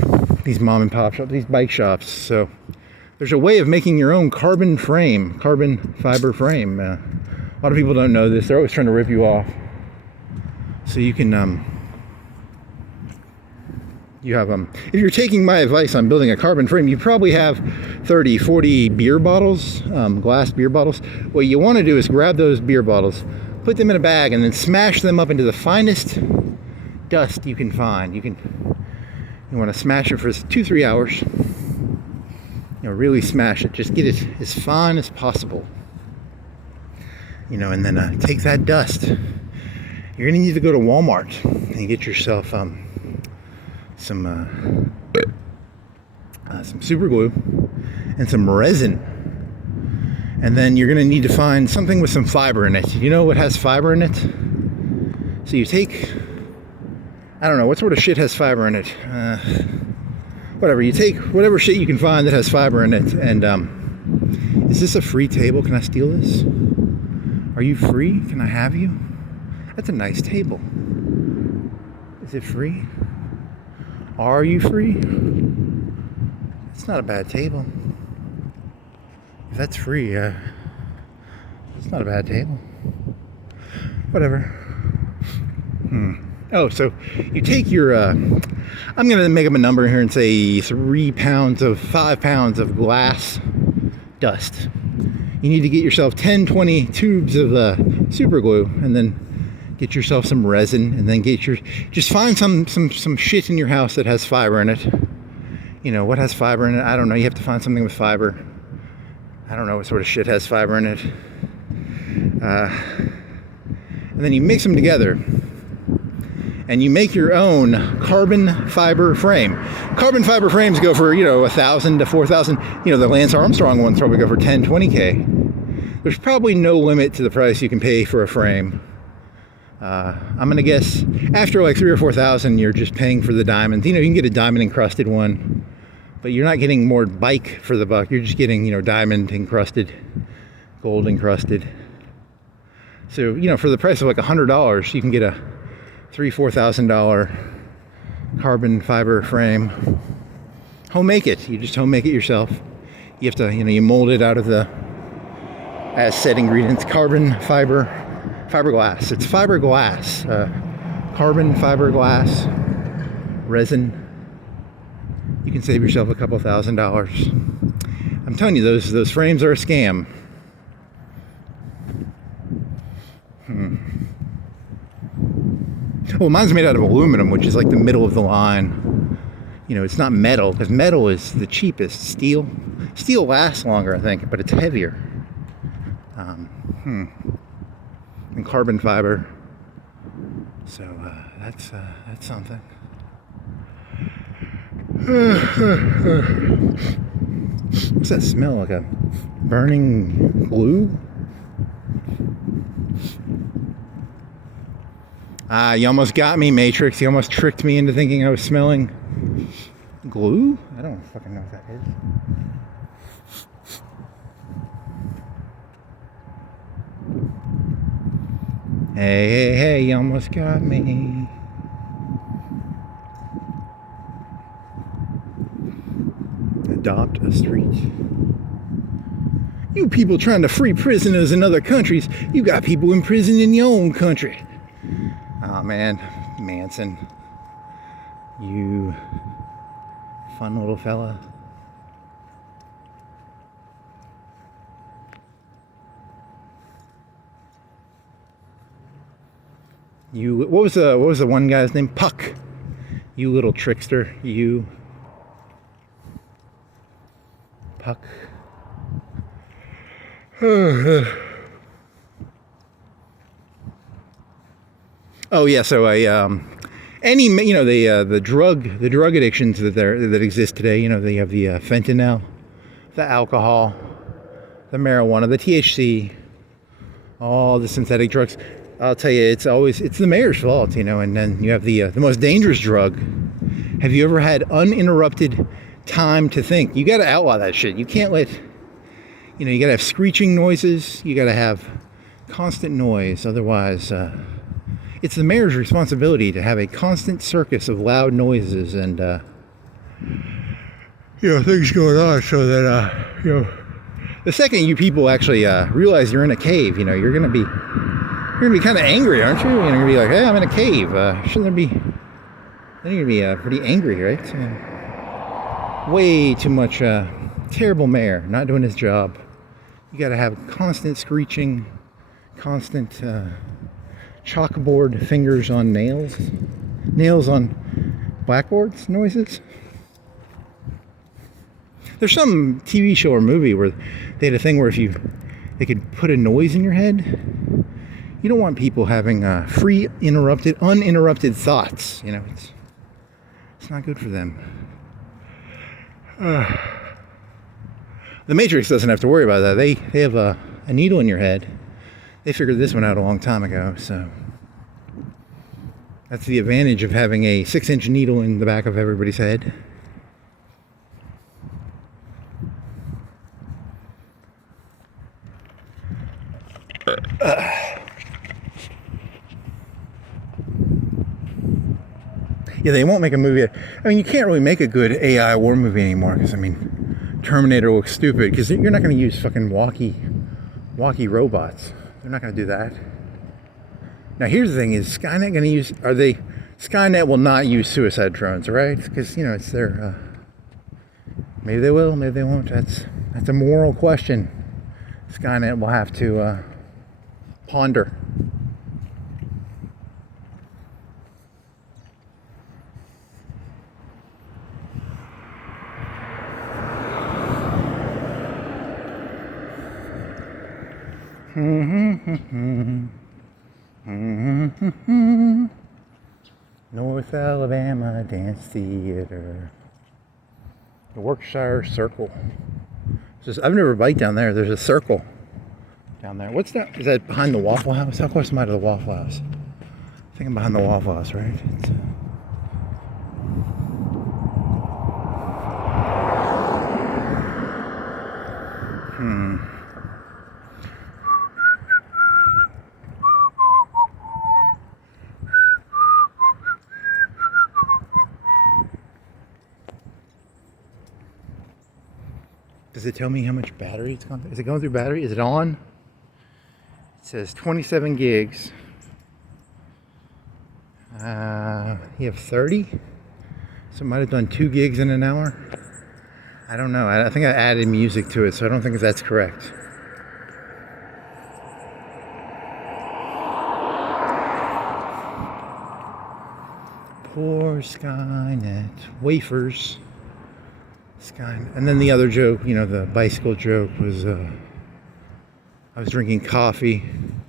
and pop shops, these bike shops. So there's a way of making your own carbon fiber frame. A lot of people don't know this. They're always trying to rip you off. So you can, if you're taking my advice on building a carbon frame, you probably have 30, 40 beer bottles, glass beer bottles. What you want to do is grab those beer bottles, put them in a bag, and then smash them up into the finest dust you can find. You want to smash it for 2-3 hours. Really smash it. Just get it as fine as possible. And then take that dust. You're going to need to go to Walmart and get yourself some super glue and some resin. And then you're going to need to find something with some fiber in it. You know what has fiber in it? So you take, I don't know, what sort of shit has fiber in it? Whatever, you take whatever shit you can find that has fiber in it. And is this a free table? Can I steal this? Are you free? Can I have you? That's a nice table. Is it free? Are you free? It's not a bad table. If that's free, it's not a bad table. Whatever. Oh, so you take your, I'm going to make up a number here and say 5 pounds of glass dust. You need to get yourself 10, 20 tubes of super glue, and then get yourself some resin, and then just find some shit in your house that has fiber in it. What has fiber in it? I don't know. You have to find something with fiber. I don't know what sort of shit has fiber in it. And then you mix them together, and you make your own carbon fiber frame. Carbon fiber frames go for, $1,000 to $4,000. The Lance Armstrong ones probably go for 10, 20K. There's probably no limit to the price you can pay for a frame. I'm gonna guess after like 3,000 or 4,000, you're just paying for the diamonds. You can get a diamond encrusted one, but you're not getting more bike for the buck. You're just getting, diamond encrusted, gold encrusted. So, for the price of like $100, you can get a $3,000-4,000 carbon fiber frame. Home make it. You just home make it yourself. You have to, you mold it out of the as said ingredients, carbon fiberglass. It's fiberglass, carbon fiberglass resin. You can save yourself a couple $1,000s. I'm telling you, those frames are a scam. Well, mine's made out of aluminum, which is like the middle of the line. It's not metal, because metal is the cheapest. Steel lasts longer, I think, but it's heavier. And carbon fiber. So that's something. What's that smell? Like a burning glue? You almost got me, Matrix. You almost tricked me into thinking I was smelling glue? I don't fucking know what that is. Hey, you almost got me. Adopt a street. You people trying to free prisoners in other countries, you got people imprisoned in your own country. Oh man, Manson. You fun little fella. You, what was the one guy's name? Puck. You little trickster. You. Puck. Oh yeah, so any, you know, the drug addictions that exist today. You know, they have the fentanyl, the alcohol, the marijuana, the THC, all the synthetic drugs. I'll tell you, it's the mayor's fault, you know. And then you have the most dangerous drug. Have you ever had uninterrupted time to think? You got to outlaw that shit. You can't let, you know, you got to have screeching noises. You got to have constant noise. Otherwise, it's the mayor's responsibility to have a constant circus of loud noises and, you know, things going on so that, you know, the second you people actually realize you're in a cave, you know, you're gonna be kind of angry, aren't you? You're gonna be like, hey, I'm in a cave. Shouldn't there be? Then you're gonna be pretty angry, right? Way too much terrible mayor, not doing his job. You gotta have constant screeching, constant chalkboard fingers on nails on blackboards noises. There's some TV show or movie where they had a thing where if they could put a noise in your head. You don't want people having free, uninterrupted thoughts. You know, it's not good for them. The Matrix doesn't have to worry about that. They have a needle in your head. They figured this one out a long time ago, so that's the advantage of having a 6-inch needle in the back of everybody's head. Yeah, they won't make a movie. I mean, you can't really make a good AI war movie anymore because, I mean, Terminator looks stupid because you're not going to use fucking walkie robots. They're not going to do that. Now, here's the thing: is Skynet going to use? Skynet will not use suicide drones, right? Because, you know, it's their. Maybe they will, maybe they won't. That's a moral question. Skynet will have to ponder. North Alabama Dance Theater. The Worcestershire Circle. I've never biked down there. There's a circle down there. What's that? Is that behind the Waffle House? How close am I to the Waffle House? I think I'm behind the Waffle House, right? Does it tell me how much battery it's going through? Is it going through battery? Is it on? It says 27 gigs. You have 30? So it might have done 2 gigs in an hour. I don't know. I think I added music to it, so I don't think that's correct. Poor Skynet. Wafers. Skynet. And then the other joke, you know, the bicycle joke was, I was drinking coffee.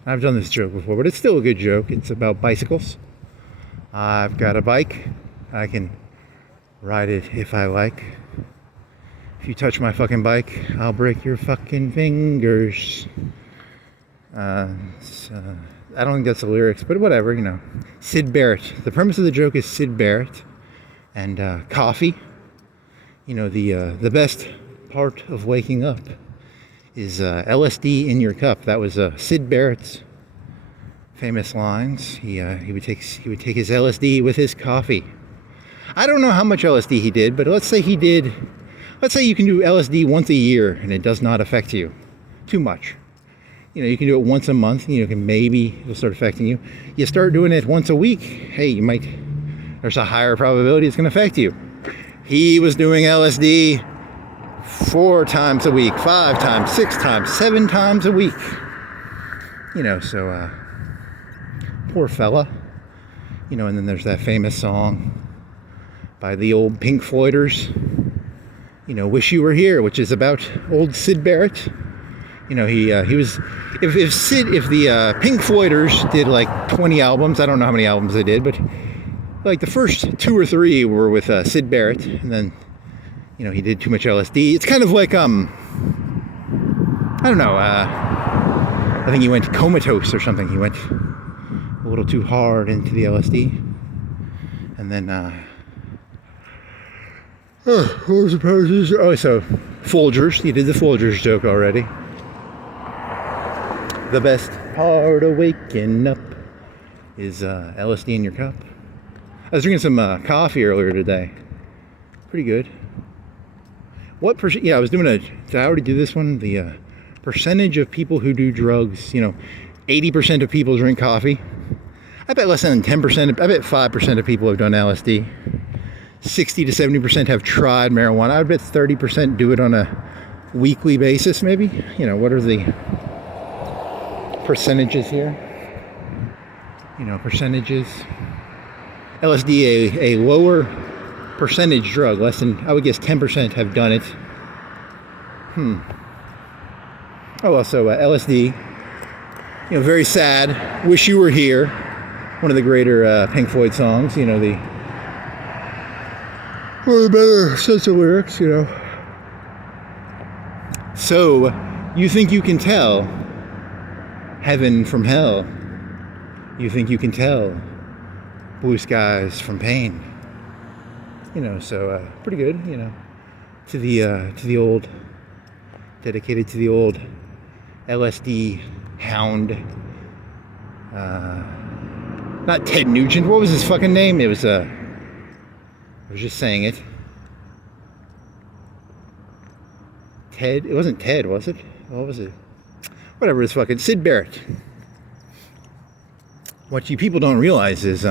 I've done this joke before, but it's still a good joke. It's about bicycles. I've got a bike. I can ride it if I like. If you touch my fucking bike, I'll break your fucking fingers. I don't think that's the lyrics, but whatever, you know. Sid Barret. The premise of the joke is Sid Barret and coffee. You know, the best part of waking up is LSD in your cup. That was Sid Barret's famous lines. He would take his LSD with his coffee. I don't know how much LSD he did, but let's say he did. Let's say you can do LSD once a year and it does not affect you too much. You can do it once a month. Maybe it'll start affecting you. You start doing it once a week. Hey, there's a higher probability it's going to affect you. He was doing LSD 4 times a week, 5 times, 6 times, 7 times a week. So poor fella. And then there's that famous song by the old Pink Floyders, Wish You Were Here, which is about old Sid Barret. He was, if the Pink Floyders did like 20 albums, I don't know how many albums they did, but like the first 2 or 3 were with Sid Barret, and then, he did too much LSD. It's kind of like, I don't know, I think he went comatose or something. He went a little too hard into the LSD. And then, what was the process? Oh, so Folgers. You did the Folgers joke already. The best part of waking up is LSD in your cup. I was drinking some coffee earlier today. Pretty good. What percent? Yeah, I was doing did I already do this one? The percentage of people who do drugs. 80% of people drink coffee. I bet less than 10%. I bet 5% of people have done LSD. 60 to 70% have tried marijuana. I bet 30% do it on a weekly basis, maybe. What are the percentages here? Percentages. LSD, a lower percentage drug, less than, I would guess 10% have done it. Oh, also LSD, very sad. Wish You Were Here, one of the greater Pink Floyd songs. One of the better sets of lyrics. So, you think you can tell heaven from hell? You think you can tell blue skies from pain? So pretty good. To the old, dedicated to the old LSD hound. Not Ted Nugent. What was his fucking name? I was just saying it. Ted. It wasn't Ted, was it? What was it? Whatever. It's fucking Sid Barret. What you people don't realize is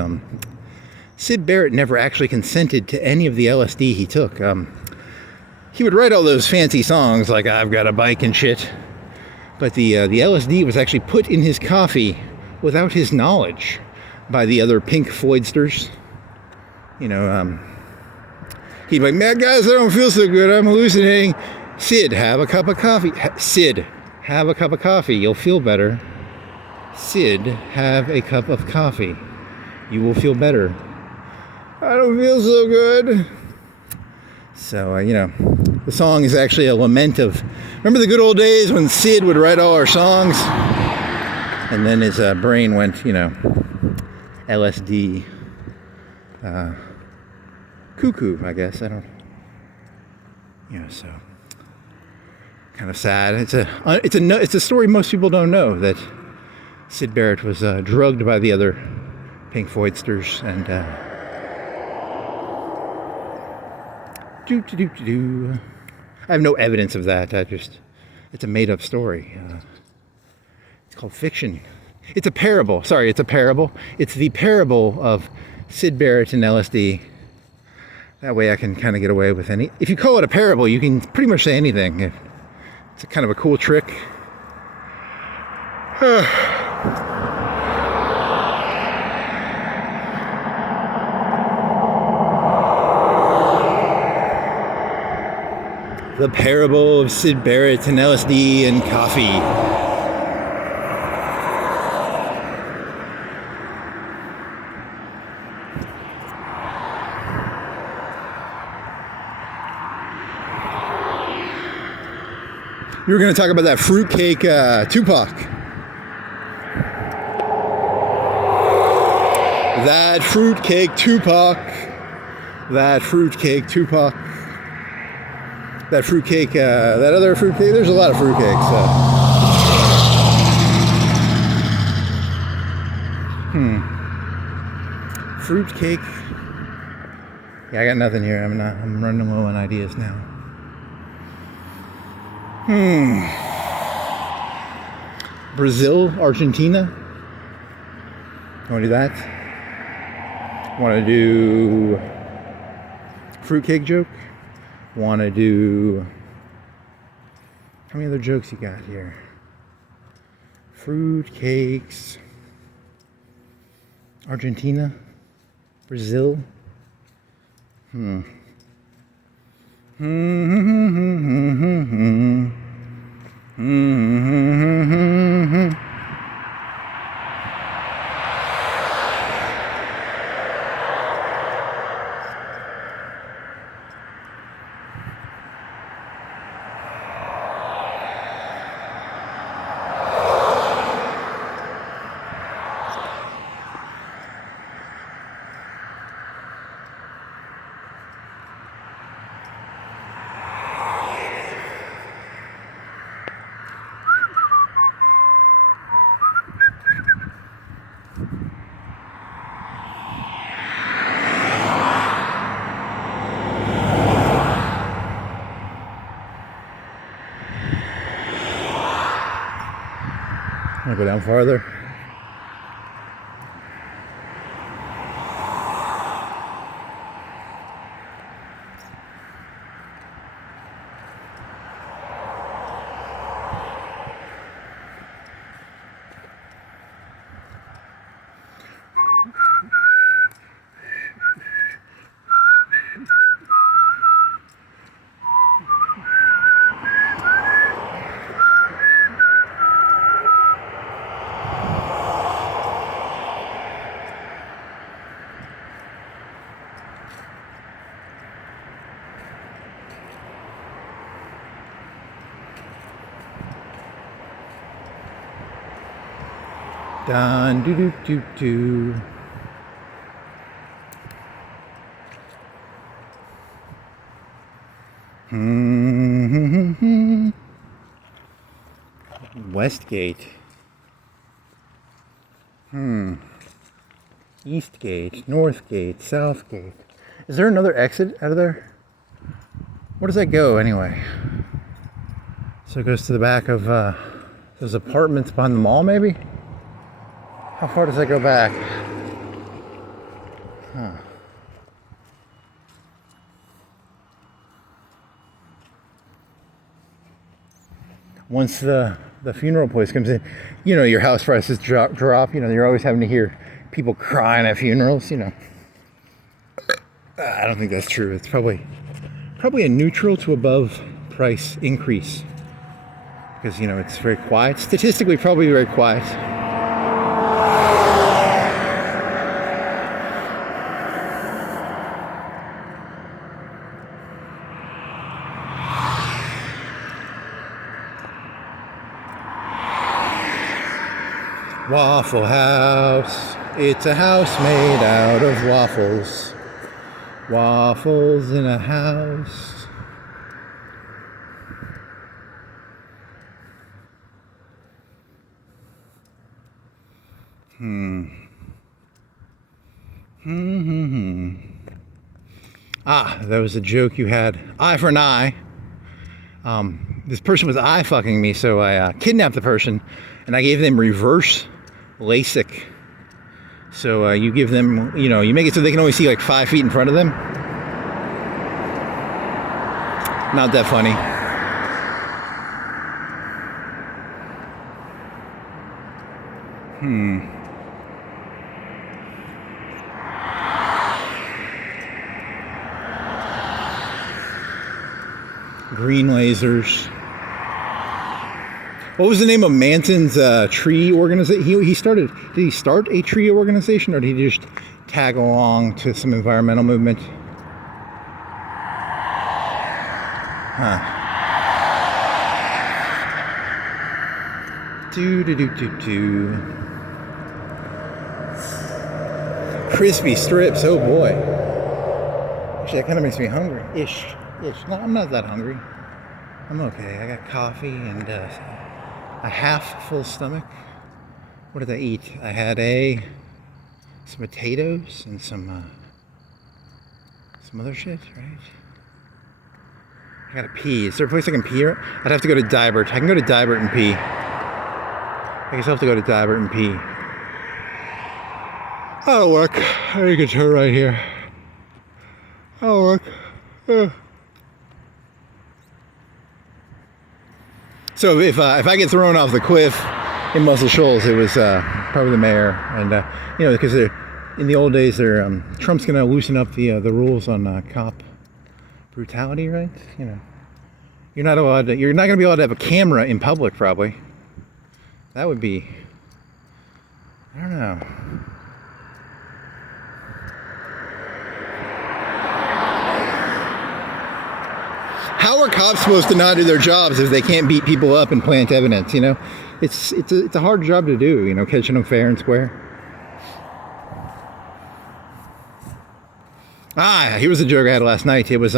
Sid Barret never actually consented to any of the LSD he took. He would write all those fancy songs like I've Got a Bike and shit. But the LSD was actually put in his coffee without his knowledge by the other Pink Floydsters. He'd be like, man, guys, I don't feel so good. I'm hallucinating. Sid, have a cup of coffee. Sid, have a cup of coffee. You'll feel better. Sid, have a cup of coffee. You will feel better. I don't feel so good. So, the song is actually a lament of, remember the good old days when Sid would write all our songs? And then his brain went, LSD, cuckoo, I guess. I don't, so kind of sad. It's a story most people don't know, that Sid Barret was drugged by the other Pink Floydsters, and I have no evidence of that. It's a made-up story. It's called fiction. It's a parable. Sorry, it's a parable. It's the parable of Sid Barret and LSD. That way I can kind of get away with any... If you call it a parable, you can pretty much say anything. It's a kind of a cool trick. The parable of Sid Barret and LSD and coffee. We were going to talk about that fruitcake Tupac. That fruitcake Tupac. That fruitcake Tupac. That fruitcake, that other fruitcake. There's a lot of fruitcakes. Fruitcake. Yeah, I got nothing here. I'm running low on ideas now. Brazil, Argentina. Want to do that? Want to do fruitcake joke? Want to do... How many other jokes you got here? Fruitcakes. Argentina. Brazil. I'll go down farther. Dun doo doo doo doo. Westgate. Eastgate, Northgate, Southgate. Is there another exit out of there? Where does that go anyway? So it goes to the back of those apartments behind the mall, maybe? How far does that go back? Huh. Once the funeral place comes in, you know, your house prices drop. You know, you're always having to hear people crying at funerals, you know. I don't think that's true. It's probably a neutral to above price increase. Because, you know, it's very quiet. Statistically, probably very quiet. Waffle House, it's a house made out of waffles. Waffles in a house. Ah, that was a joke you had. Eye for an eye. This person was eye fucking me, so I kidnapped the person and I gave them reverse LASIK. So you give them, you know, you make it so they can only see like 5 feet in front of them. Not that funny. Green lasers. What was the name of Manson's tree organization? Did he start a tree organization, or did he just tag along to some environmental movement? Huh. Crispy strips, oh boy. Actually, that kind of makes me hungry. Ish. No, I'm not that hungry. I'm okay. I got coffee and a half full stomach. What did I eat? I had some potatoes and some other shit, right? I gotta pee. Is there a place I can pee? I'd have to go to Dibert. I can go to Dibert and pee. I guess I'll have to go to Dabert and pee. That'll work. You can turn right here. That'll work. So if I get thrown off the cliff in Muscle Shoals, it was probably the mayor, and you know, because in the old days, Trump's going to loosen up the rules on cop brutality, right? You know, you're not going to be allowed to have a camera in public, probably. That would be, I don't know. How are cops supposed to not do their jobs if they can't beat people up and plant evidence? You know, it's a hard job to do. You know, catching them fair and square. Here was a joke I had last night. It was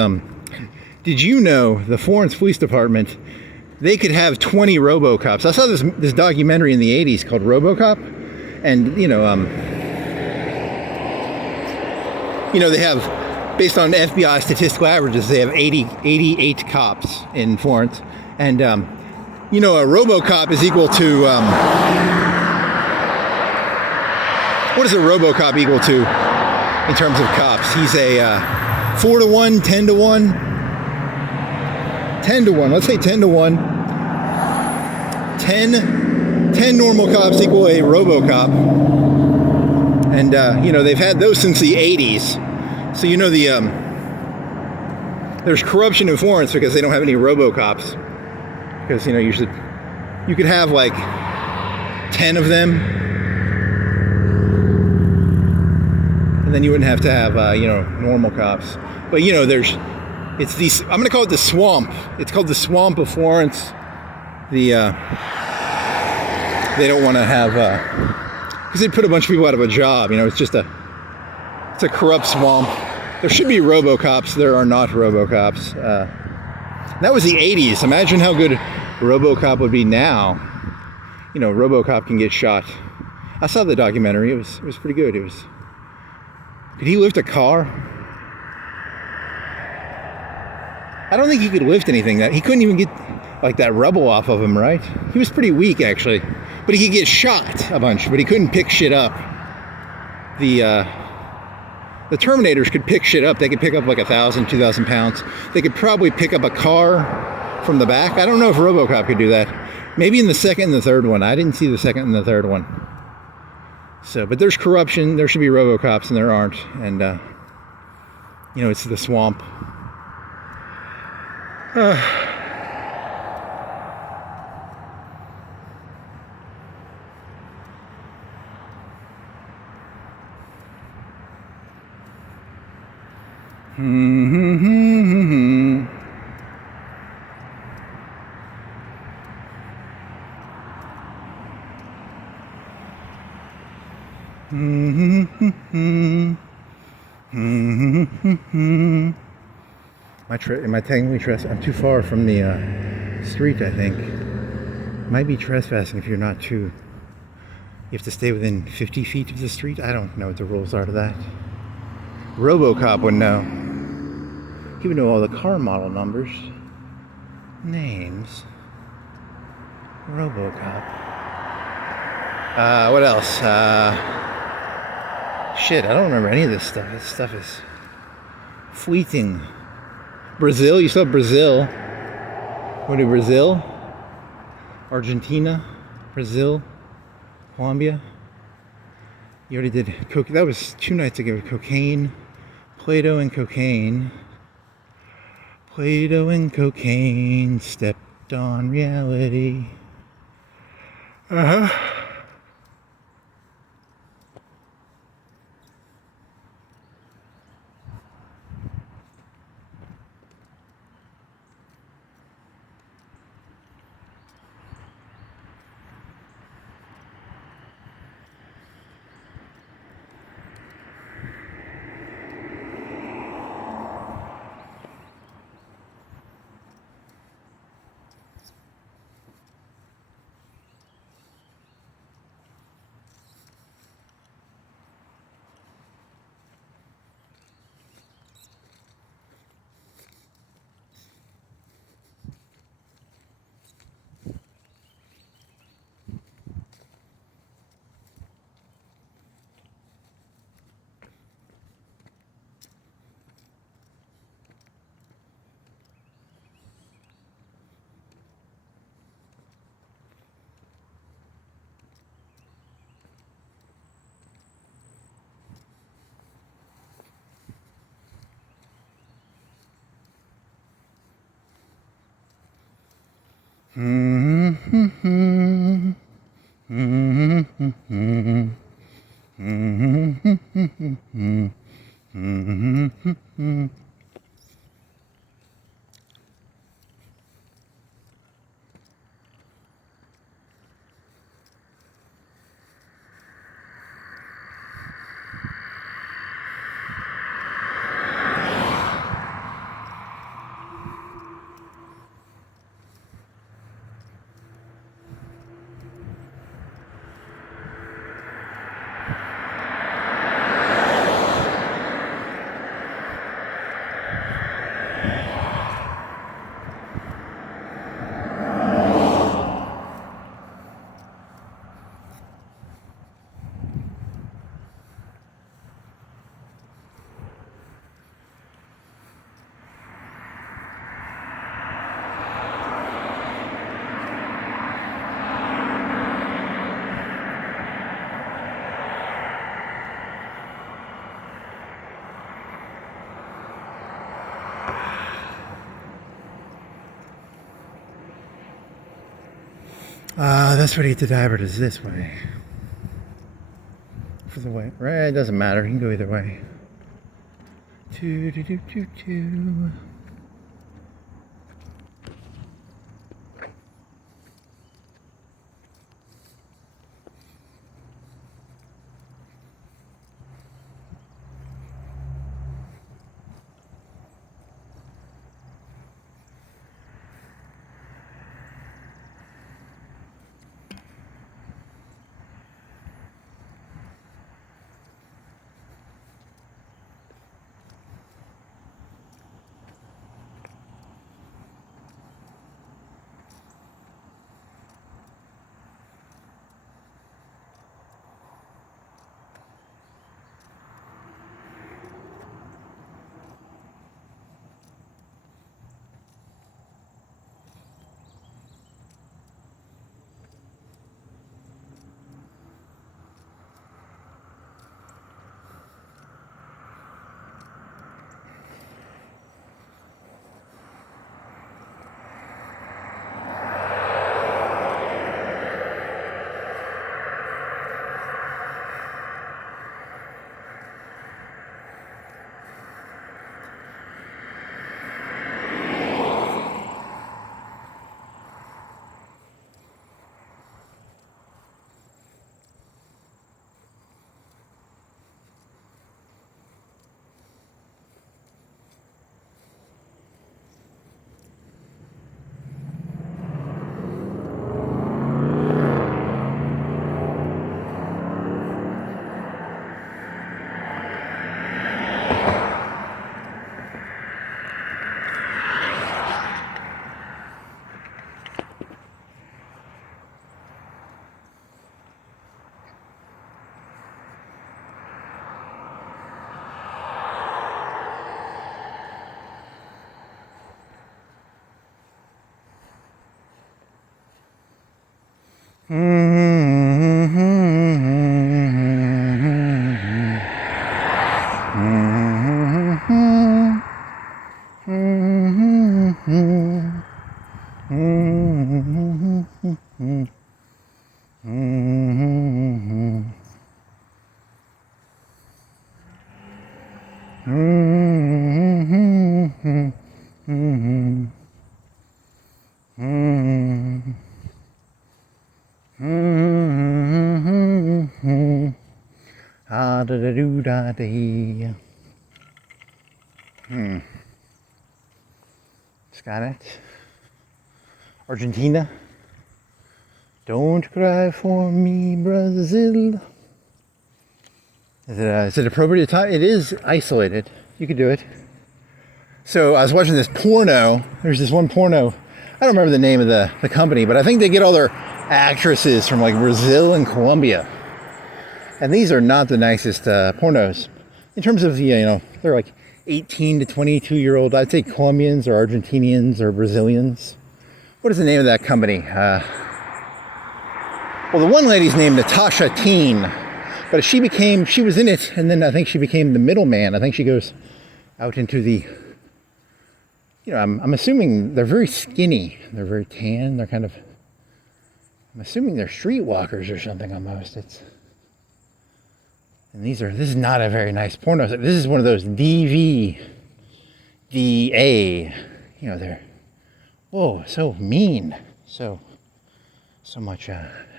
did you know the Florence Police Department, they could have 20 RoboCops? I saw this documentary in the 80s called RoboCop, and you know they have. Based on FBI statistical averages, they have 88 cops in Florence. And, you know, a RoboCop is equal to... what is a RoboCop equal to in terms of cops? He's a 4 to 1, 10 to 1. 10 to 1. Let's say 10 to 1. 10 normal cops equal a RoboCop. And, you know, they've had those since the 80s. So you know there's corruption in Florence because they don't have any RoboCops. Because you know you could have like 10 of them, and then you wouldn't have to have you know, normal cops. But you know it's these. I'm gonna call it the swamp. It's called the swamp of Florence. They don't want to have because they'd put a bunch of people out of a job. You know, it's a corrupt swamp. There should be RoboCops. There are not RoboCops. That was the 80s. Imagine how good RoboCop would be now. You know, RoboCop can get shot. I saw the documentary. It was pretty good. Could he lift a car? I don't think he could lift anything. He couldn't even get like that rubble off of him, right? He was pretty weak actually, but he could get shot a bunch. But he couldn't pick shit up. The Terminators could pick shit up. They could pick up like 1,000, 2,000 pounds. They could probably pick up a car from the back. I don't know if RoboCop could do that. Maybe in the second and the third one. I didn't see the second and the third one. So, but there's corruption. There should be RoboCops, and there aren't. And you know, it's the swamp. Am I technically trespassing? I'm too far from the street, I think. Might be trespassing if you're not too... You have to stay within 50 feet of the street? I don't know what the rules are to that. RoboCop would know. He would know all the car model numbers. Names. RoboCop. What else? Shit, I don't remember any of this stuff. This stuff is fleeting. Brazil, you saw Brazil. What did Brazil? Argentina? Brazil? Colombia? You already did coke. That was 2 nights ago. Cocaine. Play-Doh and cocaine. Play-Doh and cocaine. Stepped on reality. Uh-huh. That's what you get to divert is this way. For the way, right? It doesn't matter. You can go either way. Two, two, two, two, two. Got it. Argentina. Don't cry for me, Brazil. Is it appropriate time? It is isolated. You could do it. So I was watching this porno. There's this one porno. I don't remember the name of the company, but I think they get all their actresses from like Brazil and Colombia. And these are not the nicest pornos. In terms of, they're like 18 to 22-year-old, I'd say Colombians or Argentinians or Brazilians. What is the name of that company? Well, the one lady's named Natasha Teen, but she was in it, and then I think she became the middleman. I think she goes out into the I'm assuming they're very skinny. They're very tan. They're kind of, I'm assuming they're streetwalkers or something almost. And this is not a very nice porno. This is one of those DVDA. They're, whoa, so mean. So much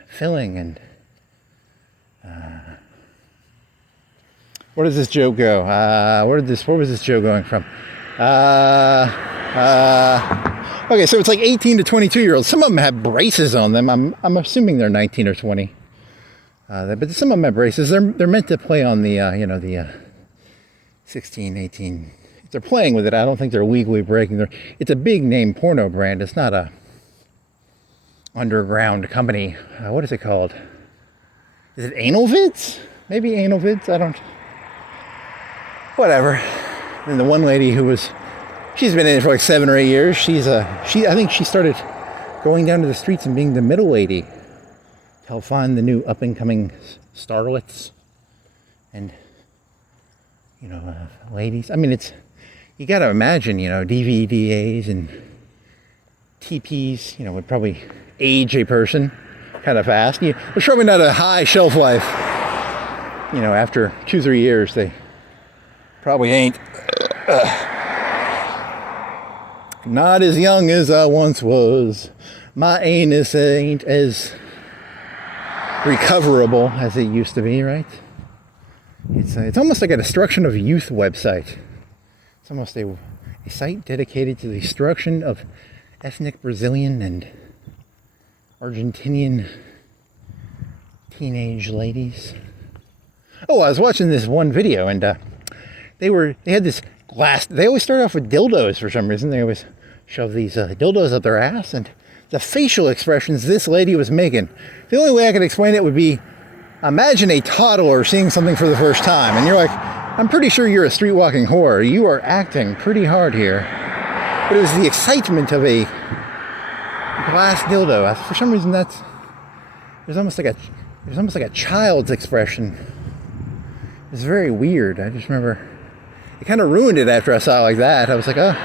filling and, where does this joke go? Where was this joke going from? Okay, so it's like 18 to 22-year-olds. Some of them have braces on them. I'm assuming they're 19 or 20. But some of them have braces. They're meant to play on the 16, 18. If they're playing with it, I don't think they're legally breaking. It's a big name porno brand. It's not a underground company. What is it called? Is it Anal Vids? Maybe Anal Vids? I don't. Whatever. And the one lady she's been in it for like 7 or 8 years. I think she started going down to the streets and being the middle lady to help find the new up and coming starlets and, ladies. I mean, you got to imagine, DVDAs and TPs, would probably age a person kind of fast. It's probably not a high shelf life. After 2-3 years, they probably ain't. Not as young as I once was. My anus ain't as recoverable as it used to be, right? It's almost like a destruction of youth website. It's almost a site dedicated to the destruction of ethnic Brazilian and Argentinian teenage ladies. Oh, I was watching this one video and they had this glass. They always start off with dildos for some reason. They always shove these dildos up their ass, and the facial expressions this lady was making. The only way I could explain it would be, imagine a toddler seeing something for the first time, and you're like, I'm pretty sure you're a streetwalking whore. You are acting pretty hard here. But it was the excitement of a glass dildo. For some reason, it was almost like a child's expression. It was very weird. I just remember it kind of ruined it after I saw it like that. I was like, oh.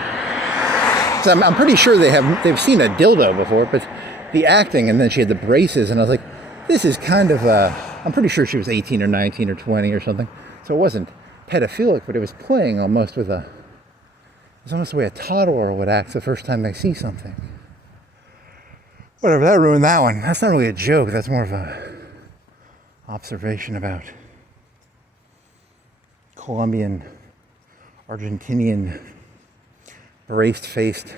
So I'm pretty sure they've seen a dildo before, but the acting, and then she had the braces, and I was like, this is kind of I'm pretty sure she was 18 or 19 or 20 or something. So it wasn't pedophilic, but it was playing almost it was almost the way a toddler would act the first time they see something. Whatever, that ruined that one. That's not really a joke. That's more of a observation about Colombian, Argentinian, braced-faced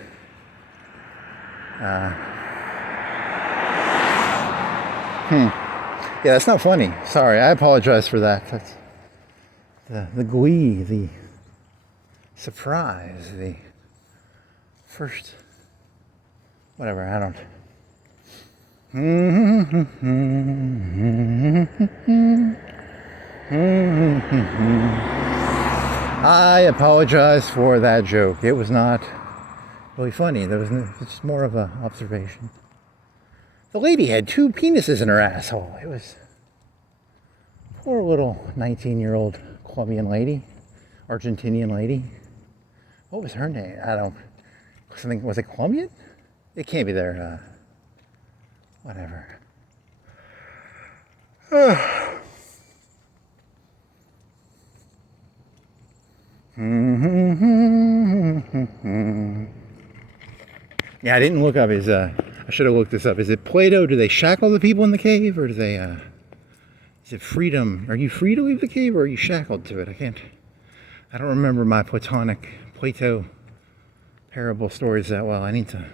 Yeah, that's not funny. Sorry, I apologize for that. That's the glee, the surprise, the first, whatever, I don't. I apologize for that joke. It was not really funny. It's just more of an observation. The lady had 2 penises in her asshole. It was poor little 19-year-old Colombian lady, Argentinian lady. What was her name? Was it Colombian? It can't be there. Whatever. Yeah, I didn't look up his, I should have looked this up. Is it Plato? Do they shackle the people in the cave, or do they, is it freedom? Are you free to leave the cave, or are you shackled to it? I don't remember my Platonic Plato parable stories that well. I need to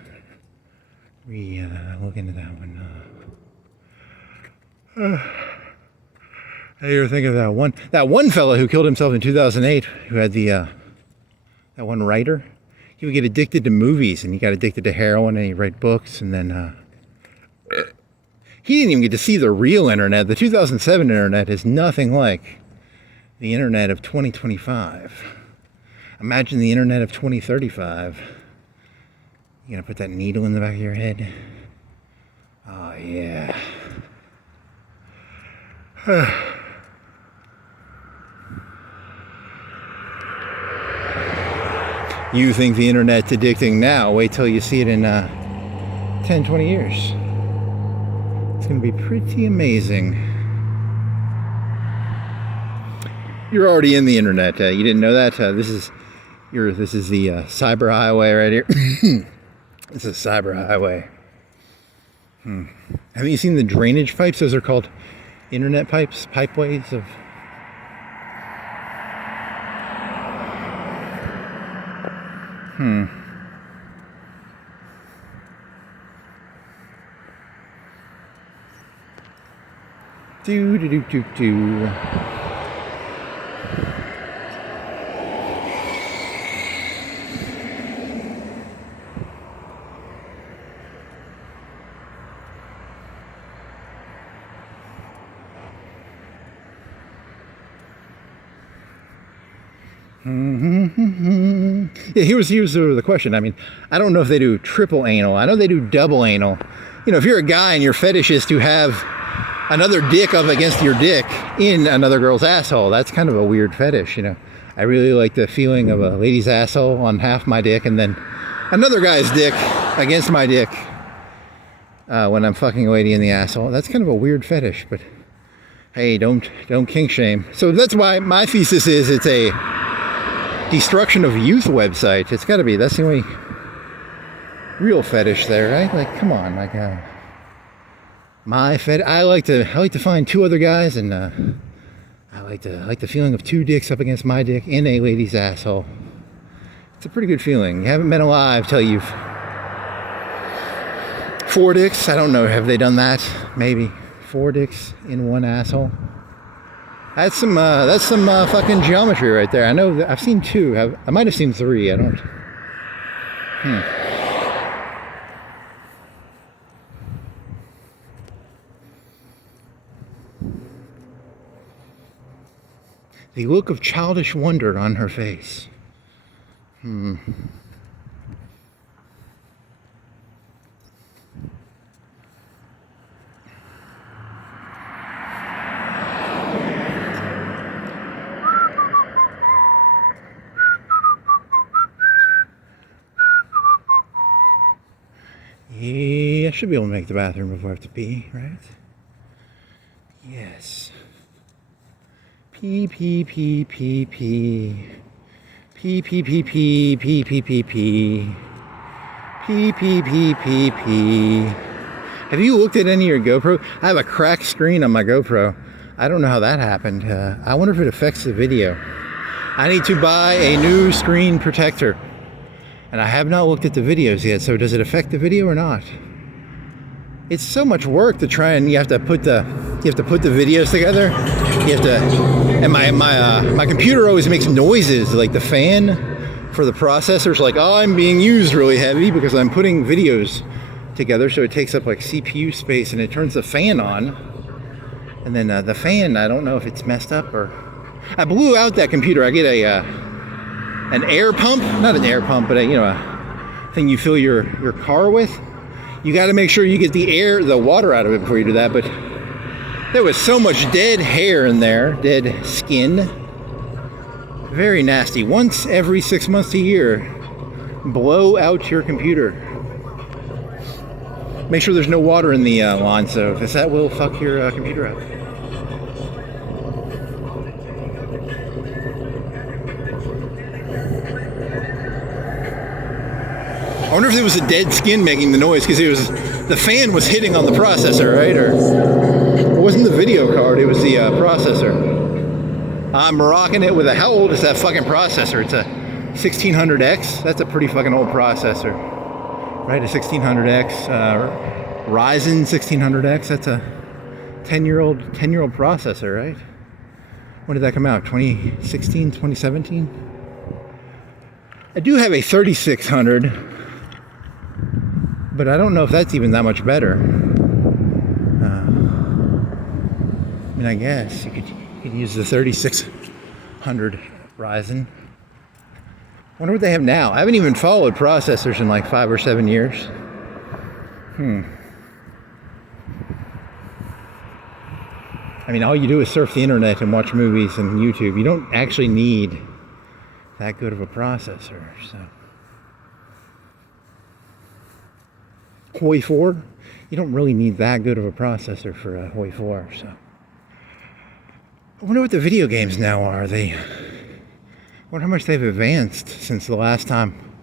look into that one. I ever think of that one fellow who killed himself in 2008, who had that one writer. He would get addicted to movies, and he got addicted to heroin, and he read books, and then he didn't even get to see the real internet. The 2007 internet is nothing like the internet of 2025. Imagine the internet of 2035. You gonna put that needle in the back of your head? Oh, yeah. You think the internet's addicting now. Wait till you see it in 10, 20 years. It's going to be pretty amazing. You're already in the internet. You didn't know that? This is the cyber highway right here. This is cyber highway. Haven't you seen the drainage pipes? Those are called internet pipes, pipeways of... Do. Yeah, here's the question. I mean, I don't know if they do triple anal. I know they do double anal. You know, if you're a guy and your fetish is to have another dick up against your dick in another girl's asshole, that's kind of a weird fetish, you know. I really like the feeling of a lady's asshole on half my dick and then another guy's dick against my dick when I'm fucking a lady in the asshole. That's kind of a weird fetish, but hey, don't kink shame. So that's why my thesis is it's a destruction of youth website. It's got to be. That's the only real fetish there, right? Like, come on, like my fetish. I like to find two other guys, and I like the feeling of two dicks up against my dick in a lady's asshole. It's a pretty good feeling. You haven't been alive till you've 4 dicks. I don't know. Have they done that? Maybe 4 dicks in one asshole. That's some fucking geometry right there. I know that I've seen 2. I might have seen 3. I don't. The look of childish wonder on her face. Yeah, I should be able to make the bathroom before I have to pee, right? Yes. Pee, pee, pee, pee, pee. Pee, pee, pee, pee, pee, pee, pee, pee. Pee, pee, pee, pee, pee. Have you looked at any of your GoPro? I have a cracked screen on my GoPro. I don't know how that happened. I wonder if it affects the video. I need to buy a new screen protector. And I have not looked at the videos yet, so does it affect the video or not? It's so much work to try, and you have to put the videos together. You have to, and my computer always makes noises, like the fan for the processor's like, oh, I'm being used really heavy because I'm putting videos together, so it takes up like CPU space, and it turns the fan on. And then the fan, I don't know if it's messed up or... I blew out that computer. I get an air pump, not an air pump, but a thing you fill your car with. You got to make sure you get the water out of it before you do that. But there was so much dead hair in there, dead skin. Very nasty. Once every 6 months to a year, blow out your computer. Make sure there's no water in the lawn, so because that will fuck your computer up. I wonder if it was the dead skin making the noise, because the fan was hitting on the processor, right? Or it wasn't the video card, it was the processor. I'm rocking it with how old is that fucking processor? It's a 1600X. That's a pretty fucking old processor, right? A 1600X, Ryzen 1600X. That's a 10-year-old processor, right? When did that come out? 2016, 2017? I do have a 3600. But I don't know if that's even that much better. I mean, I guess you could use the 3600 Ryzen. I wonder what they have now. I haven't even followed processors in like 5 or 7 years. I mean, all you do is surf the internet and watch movies and YouTube. You don't actually need that good of a processor. So Hoi 4, you don't really need that good of a processor for a Hoi 4. So I wonder what the video games now are. I wonder how much they've advanced since the last time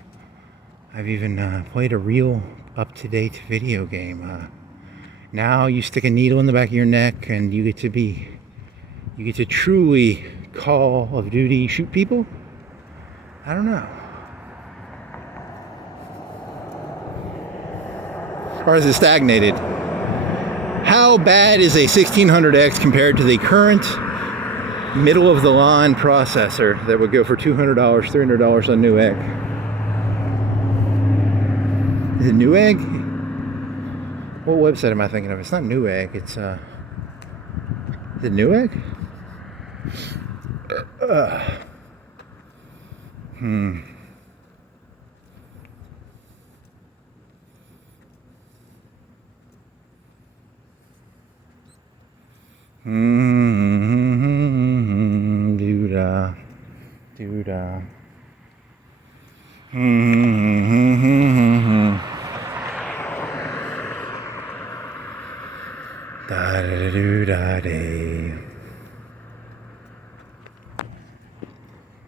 I've even played a real up-to-date video game. Now you stick a needle in the back of your neck and you get to truly Call of Duty shoot people? I don't know. Or has it stagnated? How bad is a 1600X compared to the current middle-of-the-line processor that would go for $200, $300 on Newegg? Is it Newegg? What website am I thinking of? It's not Newegg. It's, is it Newegg? Doo-da. Doo-da. Da-da-da-doo-da-day.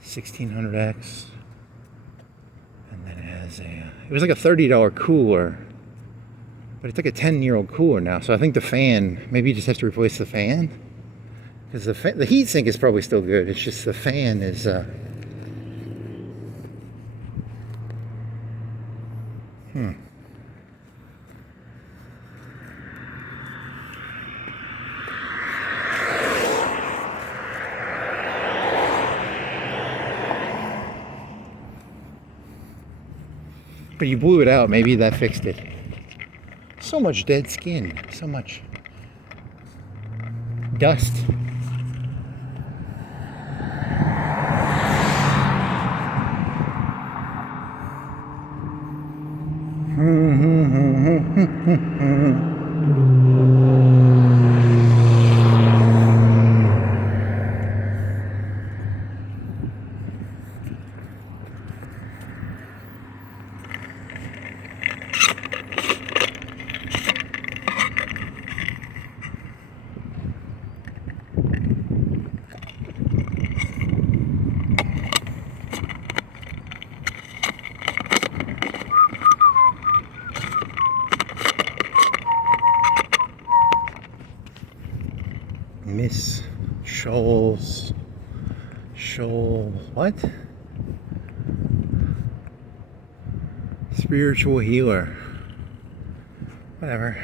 1600X, and then it has it was like a $30 cooler, but it's like a 10-year-old cooler now, so I think the fan, maybe you just have to replace the fan, because the heat sink is probably still good, it's just the fan is But you blew it out, maybe that fixed it. So much dead skin, so much dust. Miss Shoals. What? Spiritual healer. Whatever.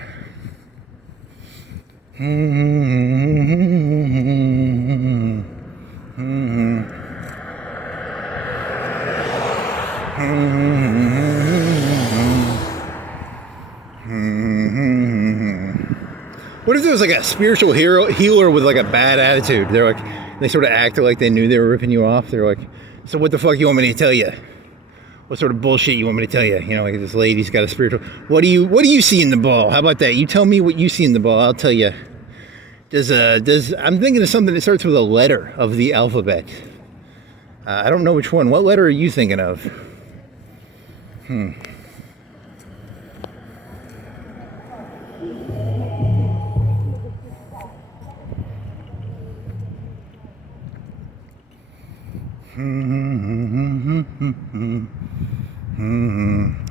What if there was like a spiritual healer with like a bad attitude? They're like, they sort of acted like they knew they were ripping you off. They're like, so what the fuck you want me to tell you? What sort of bullshit you want me to tell you? You know, like this lady's got a spiritual. What do you see in the ball? How about that? You tell me what you see in the ball. I'll tell you. I'm thinking of something that starts with a letter of the alphabet. I don't know which one. What letter are you thinking of?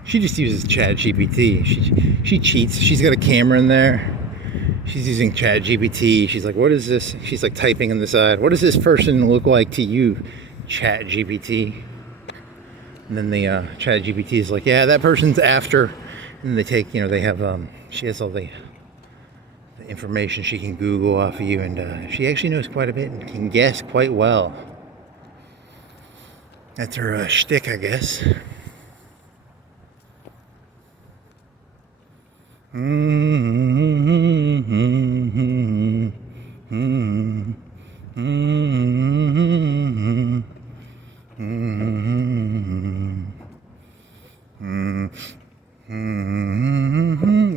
She just uses ChatGPT. She cheats. She's got a camera in there. She's using ChatGPT. She's like, what is this? She's like typing on the side. What does this person look like to you, ChatGPT? And then the ChatGPT is like, yeah, that person's after. And they take, they have, she has all the information she can Google off of you. And she actually knows quite a bit and can guess quite well. That's her shtick, I guess.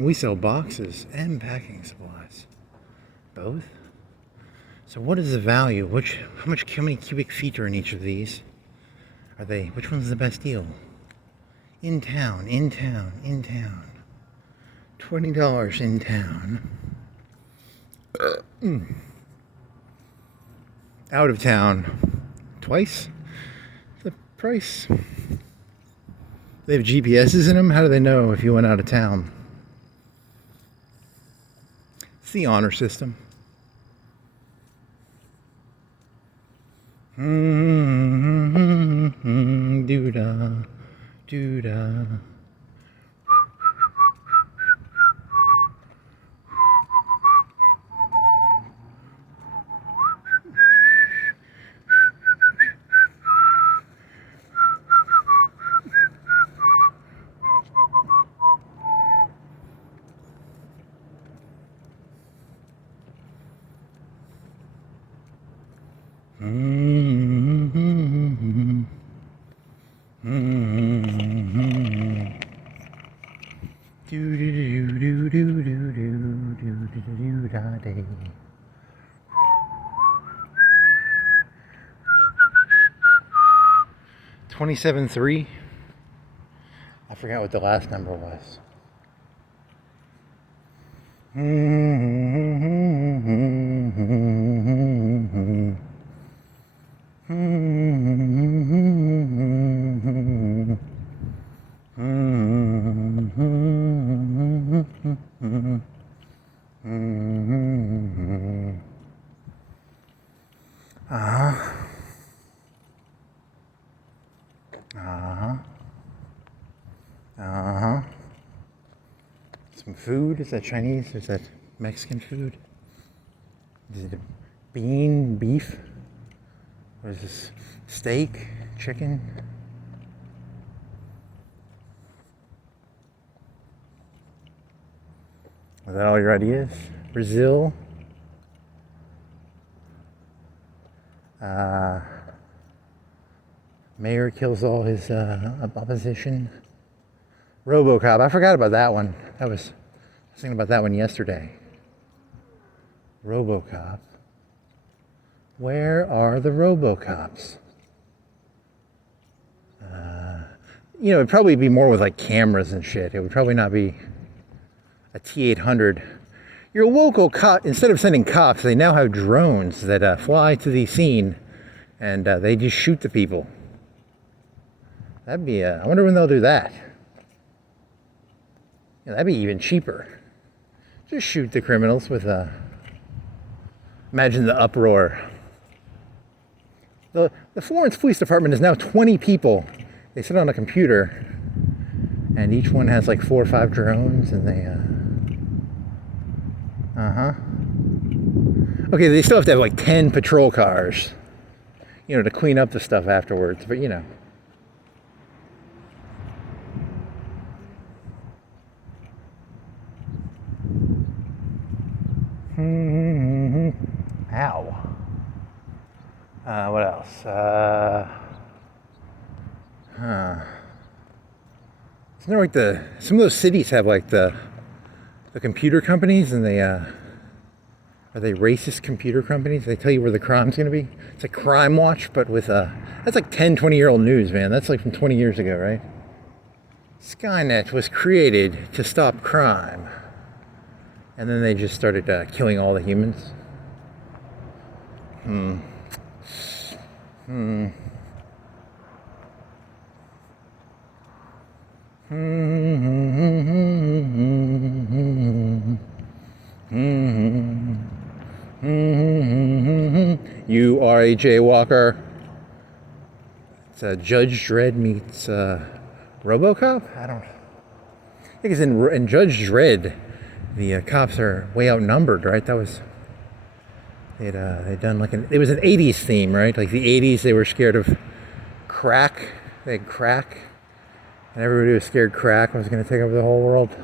We sell boxes and packing supplies. Both? So what is the value? How many cubic feet are in each of these? Which one's the best deal? In town, in town, in town. $20 in town. Out of town. Twice the price. They have GPSs in them. How do they know if you went out of town? It's the honor system. Doo-da, doo-da. Do do do do do do do do do da day. $27.3. I forgot what the last number was. Some food. Is that Chinese? Is that Mexican food? Is it beef? What is this? Steak? Chicken? Is that all your ideas? Brazil? Mayor kills all his opposition. RoboCop. I forgot about that one. I was thinking about that one yesterday. RoboCop. Where are the RoboCops? It'd probably be more with like cameras and shit. It would probably not be a T-800. Your local cop, instead of sending cops, they now have drones that fly to the scene and they just shoot the people. That'd be, I wonder when they'll do that. Yeah, that'd be even cheaper. Just shoot the criminals with imagine the uproar. The Florence Police Department is now 20 people. They sit on a computer, and each one has like 4 or 5 drones, and they, Okay, they still have to have like 10 patrol cars, to clean up the stuff afterwards, but Ow. What else? Isn't there like some of those cities have like the computer companies, and they are they racist computer companies? They tell you where the crime's gonna be. It's like Crime Watch, but with that's like 10, 20-year-old news, man. That's like from 20 years ago, right? Skynet was created to stop crime. And then they just started killing all the humans. You are a jaywalker. It's Judge Dredd meets RoboCop? I think it's in Judge Dredd. The cops are way outnumbered, right? That was they'd done like it was an 80s theme, right? Like the 80s, they were scared of crack. They had crack, and everybody was scared crack was going to take over the whole world.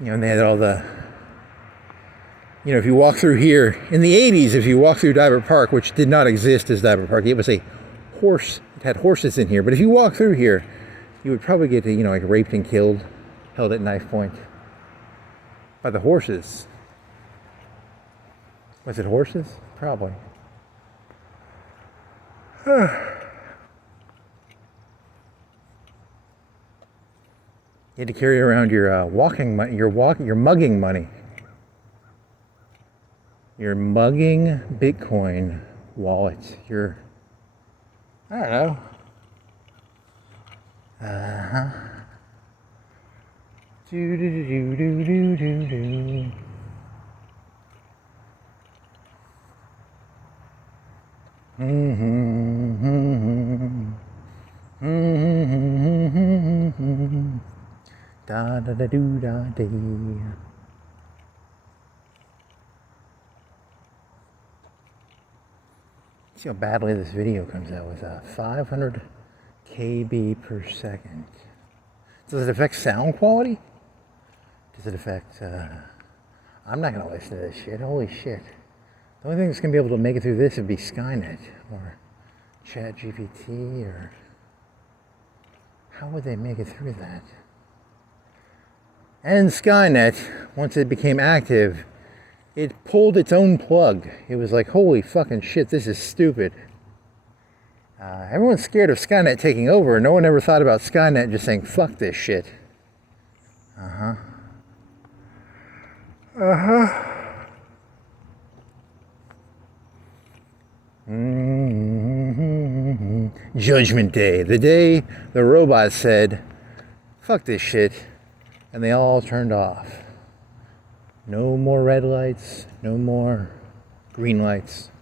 And they had all the, if you walk through here in the 80s, if you walk through Divert Park, which did not exist as Divert Park, it was a horse. It had horses in here, but if you walk through here, you would probably get like raped and killed, held at knife point. By the horses. Was it horses? Probably. You had to carry around your walking money, your mugging money. Your mugging Bitcoin wallet. Your, I don't know. Uh-huh. Do do do do do do do. Da da da do da dee. See how badly this video comes out with 500 KB per second. Does it affect sound quality? Does it affect, I'm not gonna listen to this shit, holy shit. The only thing that's gonna be able to make it through this would be Skynet or ChatGPT, or how would they make it through that? And Skynet, once it became active, it pulled its own plug. It was like, holy fucking shit, this is stupid. Everyone's scared of Skynet taking over. No one ever thought about Skynet just saying, fuck this shit. Uh-huh. Uh-huh. Mm-hmm. Judgment Day. The day the robots said, fuck this shit, and they all turned off. No more red lights, no more green lights,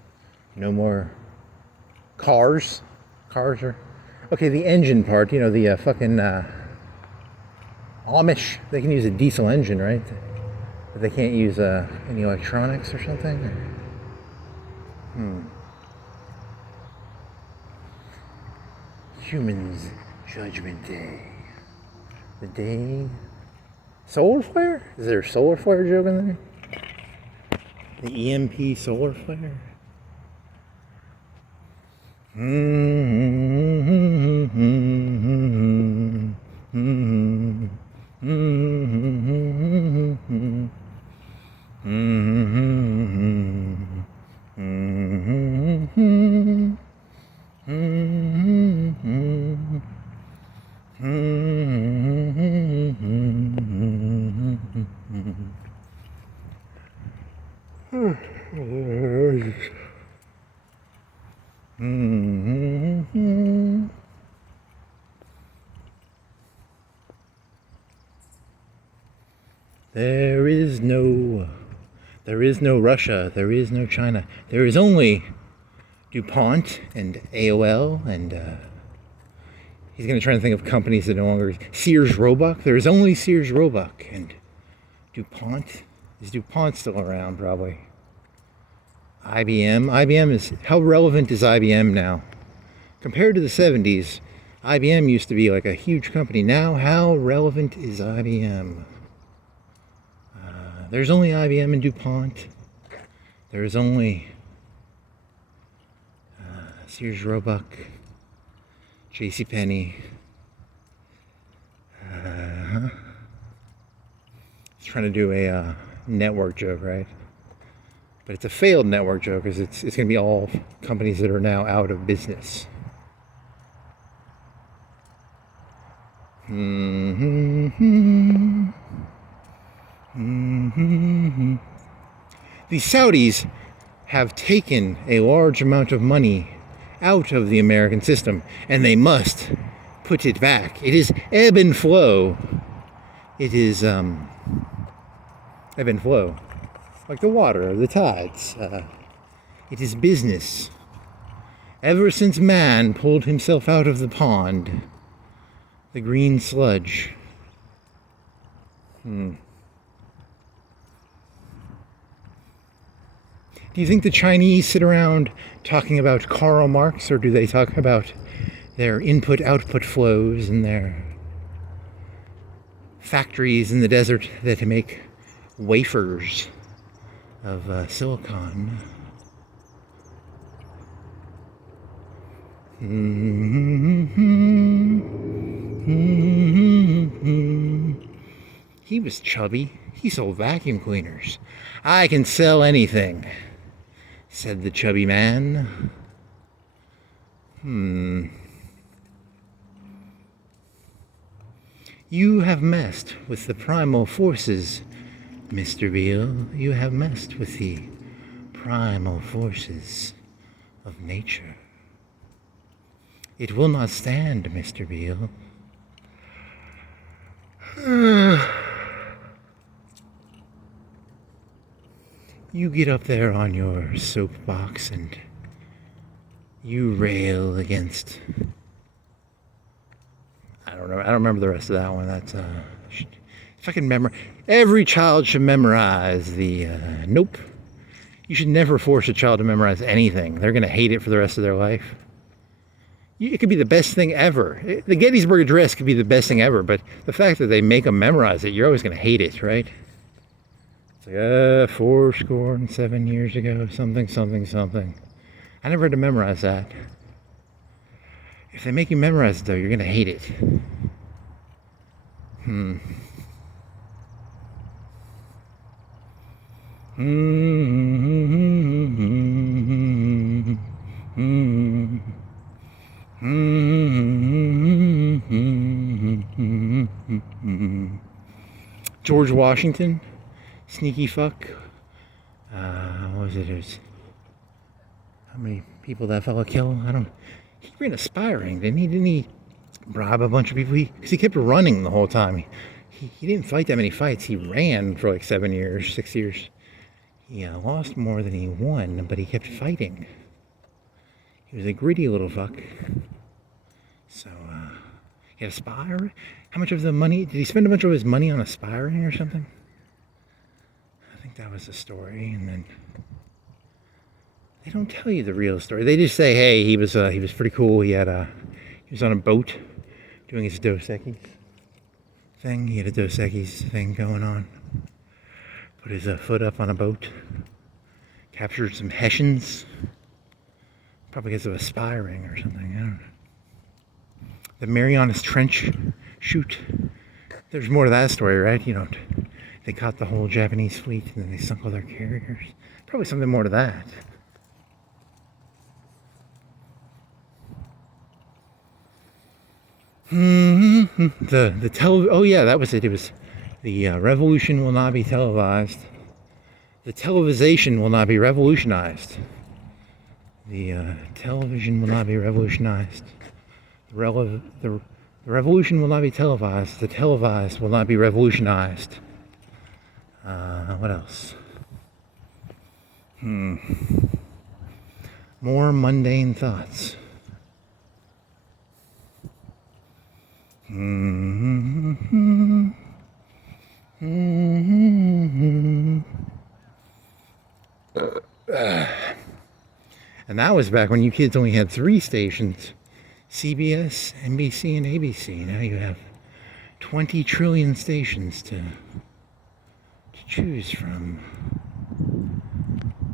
no more cars. Cars are... Okay, the engine part, you know, the fucking Amish, they can use a diesel engine, right? But they can't use any electronics or something? Humans Judgment Day. The day... Solar flare? Is there a solar flare joke in there? The EMP solar flare? There is no Russia, there is no China, there is only DuPont and AOL, and he's going to try to think of companies that no longer... Sears Roebuck, there is only Sears Roebuck, and DuPont. Is DuPont still around, probably? IBM is... How relevant is IBM now? Compared to the 70s, IBM used to be like a huge company. Now, how relevant is IBM? There's only IBM and DuPont. There's only Sears Roebuck, JCPenney. He's trying to do a network joke, right? But it's a failed network joke because it's going to be all companies that are now out of business. The Saudis have taken a large amount of money out of the American system, and they must put it back. It is ebb and flow. It is ebb and flow, like the water, the tides. It is business. Ever since man pulled himself out of the pond, the green sludge. Do you think the Chinese sit around talking about Karl Marx, or do they talk about their input-output flows and their factories in the desert that make wafers of silicon? He was chubby. He sold vacuum cleaners. I can sell anything, said the chubby man. You have messed with the primal forces, Mr. Beale. You have messed with the primal forces of nature. It will not stand, Mr. Beale. You get up there on your soapbox and you rail against... I don't know. I don't remember the rest of that one. That's if I can remember, every child should memorize the. Nope. You should never force a child to memorize anything. They're gonna hate it for the rest of their life. It could be the best thing ever. The Gettysburg Address could be the best thing ever, but the fact that they make them memorize it, you're always gonna hate it, right? It's like 407 years ago, something, something, something. I never had to memorize that. If they make you memorize it, though, you're going to hate it. George Washington, sneaky fuck. What was it? It was, how many people that fella killed? I don't. He ran aspiring, didn't he? Didn't he bribe a bunch of people? Because he kept running the whole time. He didn't fight that many fights. He ran for like 7 years, 6 years. He lost more than he won, but he kept fighting. He was a gritty little fuck. So, he had aspire. How much of the money, did he spend a bunch of his money on aspiring or something? I think that was the story, and then they don't tell you the real story. They just say, hey, he was pretty cool. He was on a boat doing his Dos Equis thing. He had a Dos Equis thing going on. Put his foot up on a boat. Captured some Hessians. Probably because of aspiring or something. I don't know. The Marianas Trench shoot. There's more to that story, right? You know, they caught the whole Japanese fleet and then they sunk all their carriers. Probably something more to that. Oh yeah, that was it. It was the revolution will not be televised. The television will not be revolutionized. The television will not be revolutionized. The revolution will not be televised. The televised will not be revolutionized. What else? More mundane thoughts. And that was back when you kids only had 3 stations. CBS, NBC, and ABC. Now you have 20 trillion stations to choose from.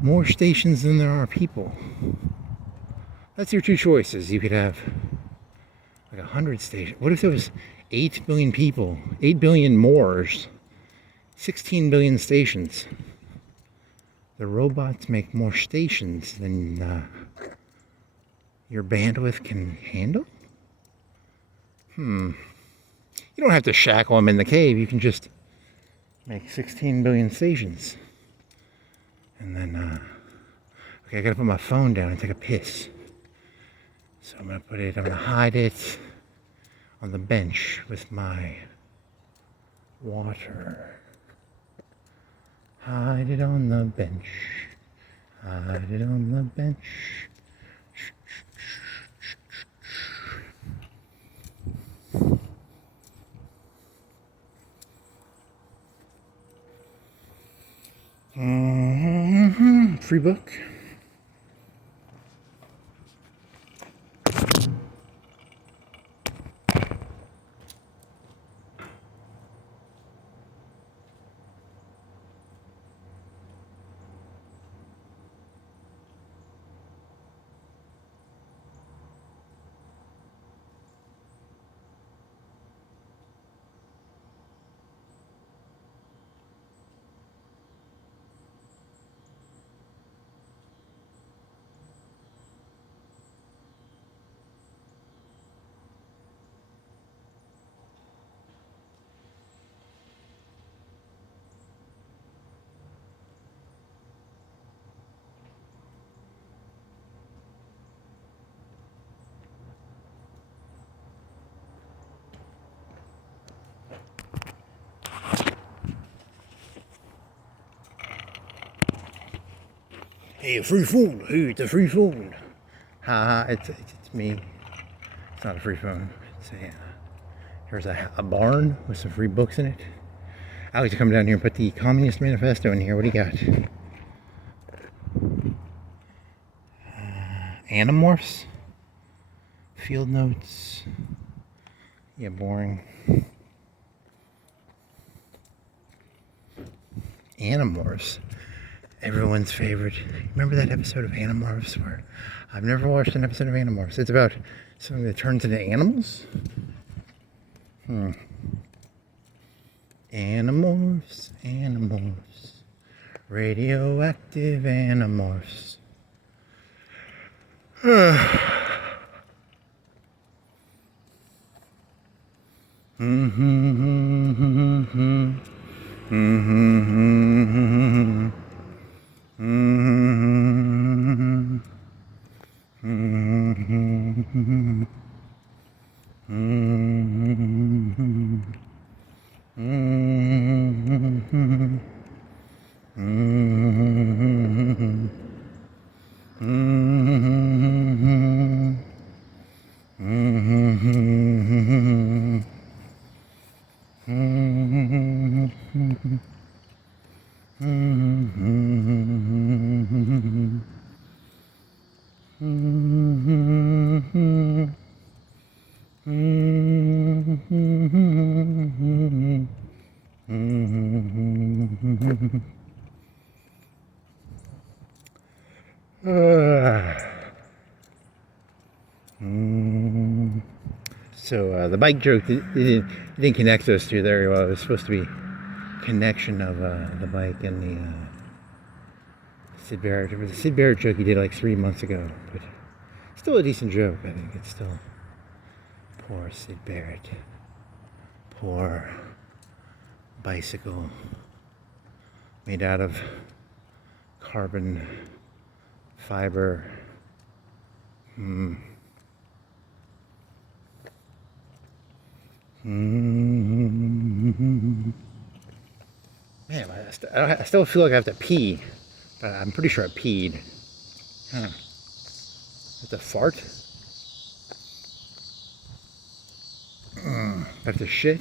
More stations than there are people. That's your 2 choices. You could have like 100 stations. What if there was 8 billion people, 8 billion Moors, 16 billion stations? The robots make more stations than your bandwidth can handle? You don't have to shackle them in the cave. You can just make 16 billion stations. And then, okay, I gotta put my phone down and take a piss. So I'm gonna hide it on the bench with my water. Hide it on the bench. Hide it on the bench. Free book. Hey, a free phone. Hey, it's a free phone. Ha, it's me. It's not a free phone. It's here's a barn with some free books in it. I like to come down here and put the Communist Manifesto in here. What do you got? Animorphs? Field notes? Yeah, boring. Animorphs. Everyone's favorite. Remember that episode of Animorphs where I've never watched an episode of Animorphs. It's about something that turns into animals. Animorphs, animorphs, radioactive animorphs. So the bike joke didn't connect those two very well. It was supposed to be connection of the bike and the Sid Barret. The Sid Barret joke he did like 3 months ago, but still a decent joke. I think it's still poor Sid Barret, poor bicycle made out of carbon fiber. Man, I still feel like I have to pee, but I'm pretty sure I peed. I have to fart? I have to shit?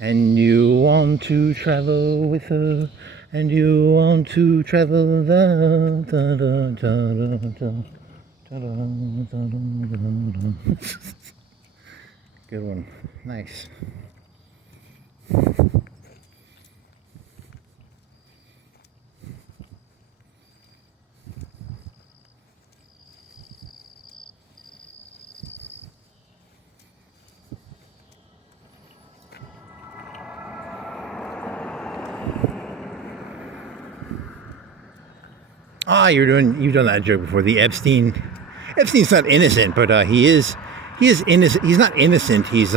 And you want to travel with her, and you want to travel Good one. Nice. You've done that joke before. The Epstein's not innocent, but he is innocent. He's not innocent. He's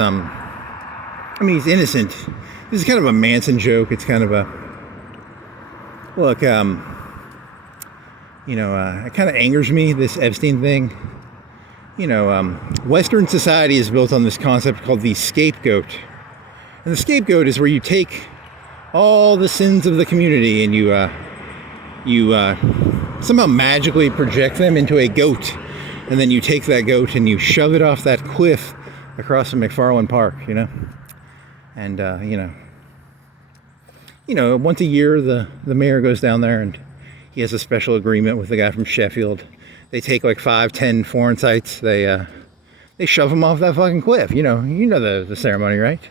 he's innocent. This is kind of a Manson joke. It's kind of a look. It kind of angers me, this Epstein thing. Western society is built on this concept called the scapegoat, and the scapegoat is where you take all the sins of the community and you somehow magically project them into a goat, and then you take that goat and you shove it off that cliff across from McFarland Park, and once a year the mayor goes down there and he has a special agreement with the guy from Sheffield. They take like 5-10 foreign sites, they shove them off that fucking cliff. You know the ceremony, right?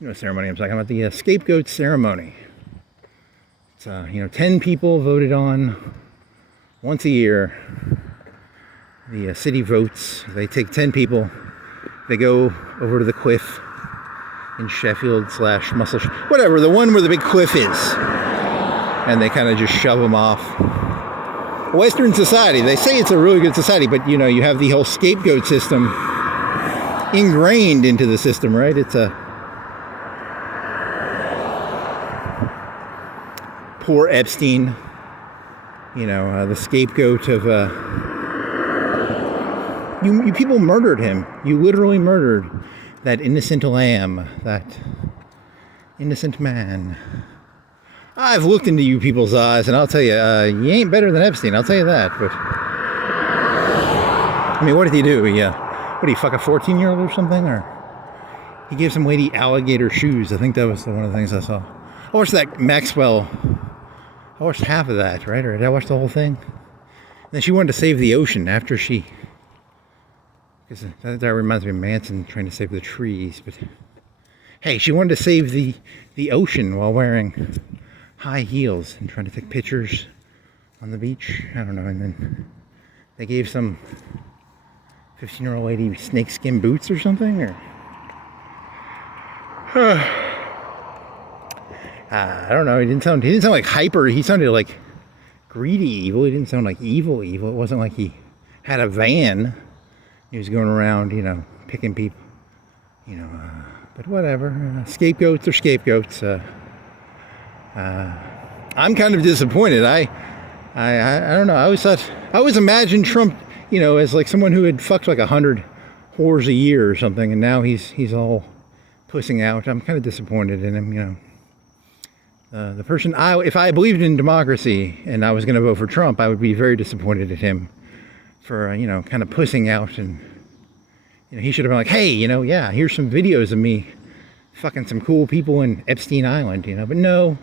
You know what ceremony I'm talking about, the scapegoat ceremony. 10 people voted on once a year. The city votes. They take 10 people. They go over to the cliff in Sheffield / Muscle, whatever, the one where the big cliff is, and they kind of just shove them off. Western society, they say it's a really good society, but you have the whole scapegoat system. ingrained into the system, right? It's a poor Epstein, you know, the scapegoat of you people murdered him. You literally murdered that innocent lamb, that innocent man. I've looked into you people's eyes, and I'll tell you, you ain't better than Epstein. I'll tell you that. But I mean, what did he do? What did he fuck a 14-year-old or something? Or he gave some lady alligator shoes. I think that was one of the things I saw. I watched that Maxwell. I watched half of that, right? Or did I watch the whole thing? And then she wanted to save the ocean after she. Because that reminds me of Manson trying to save the trees. But hey, she wanted to save the ocean while wearing high heels and trying to take pictures on the beach. I don't know. And then they gave some 15-year-old lady snakeskin boots or something. Or I don't know. He didn't sound like hyper. He sounded like greedy evil. He didn't sound like evil. It wasn't like he had a van. He was going around, you know, picking people, you know, but whatever. Scapegoats are scapegoats. I'm kind of disappointed. I don't know. I always imagined Trump, you know, as like someone who had fucked like 100 whores a year or something, and now he's all pussing out. I'm kind of disappointed in him, you know. The person if I believed in democracy and I was going to vote for Trump, I would be very disappointed at him for, you know, kind of pussing out. And, you know, he should have been like, hey, you know, yeah, here's some videos of me fucking some cool people in Epstein Island, you know. But no,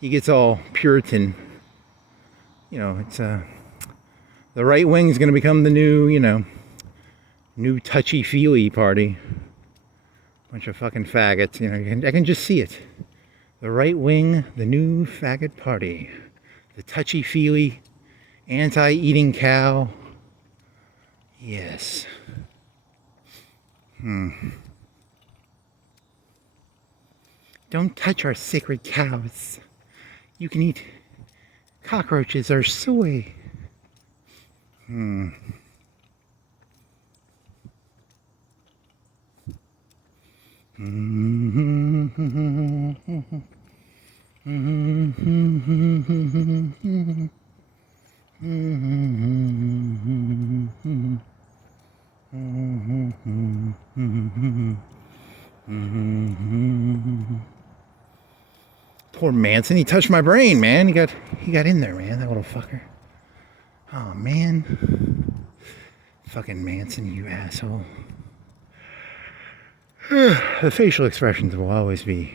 he gets all Puritan. You know, it's the right wing is going to become the new, you know, new touchy-feely party. Bunch of fucking faggots, you know. I can just see it. The right wing, the new faggot party. The touchy-feely, anti-eating cow. Yes. Don't touch our sacred cows. You can eat cockroaches or soy. Poor Manson, he touched my brain, man. He got in there, man, that little fucker. Oh man. Fucking Manson, you asshole. The facial expressions will always be,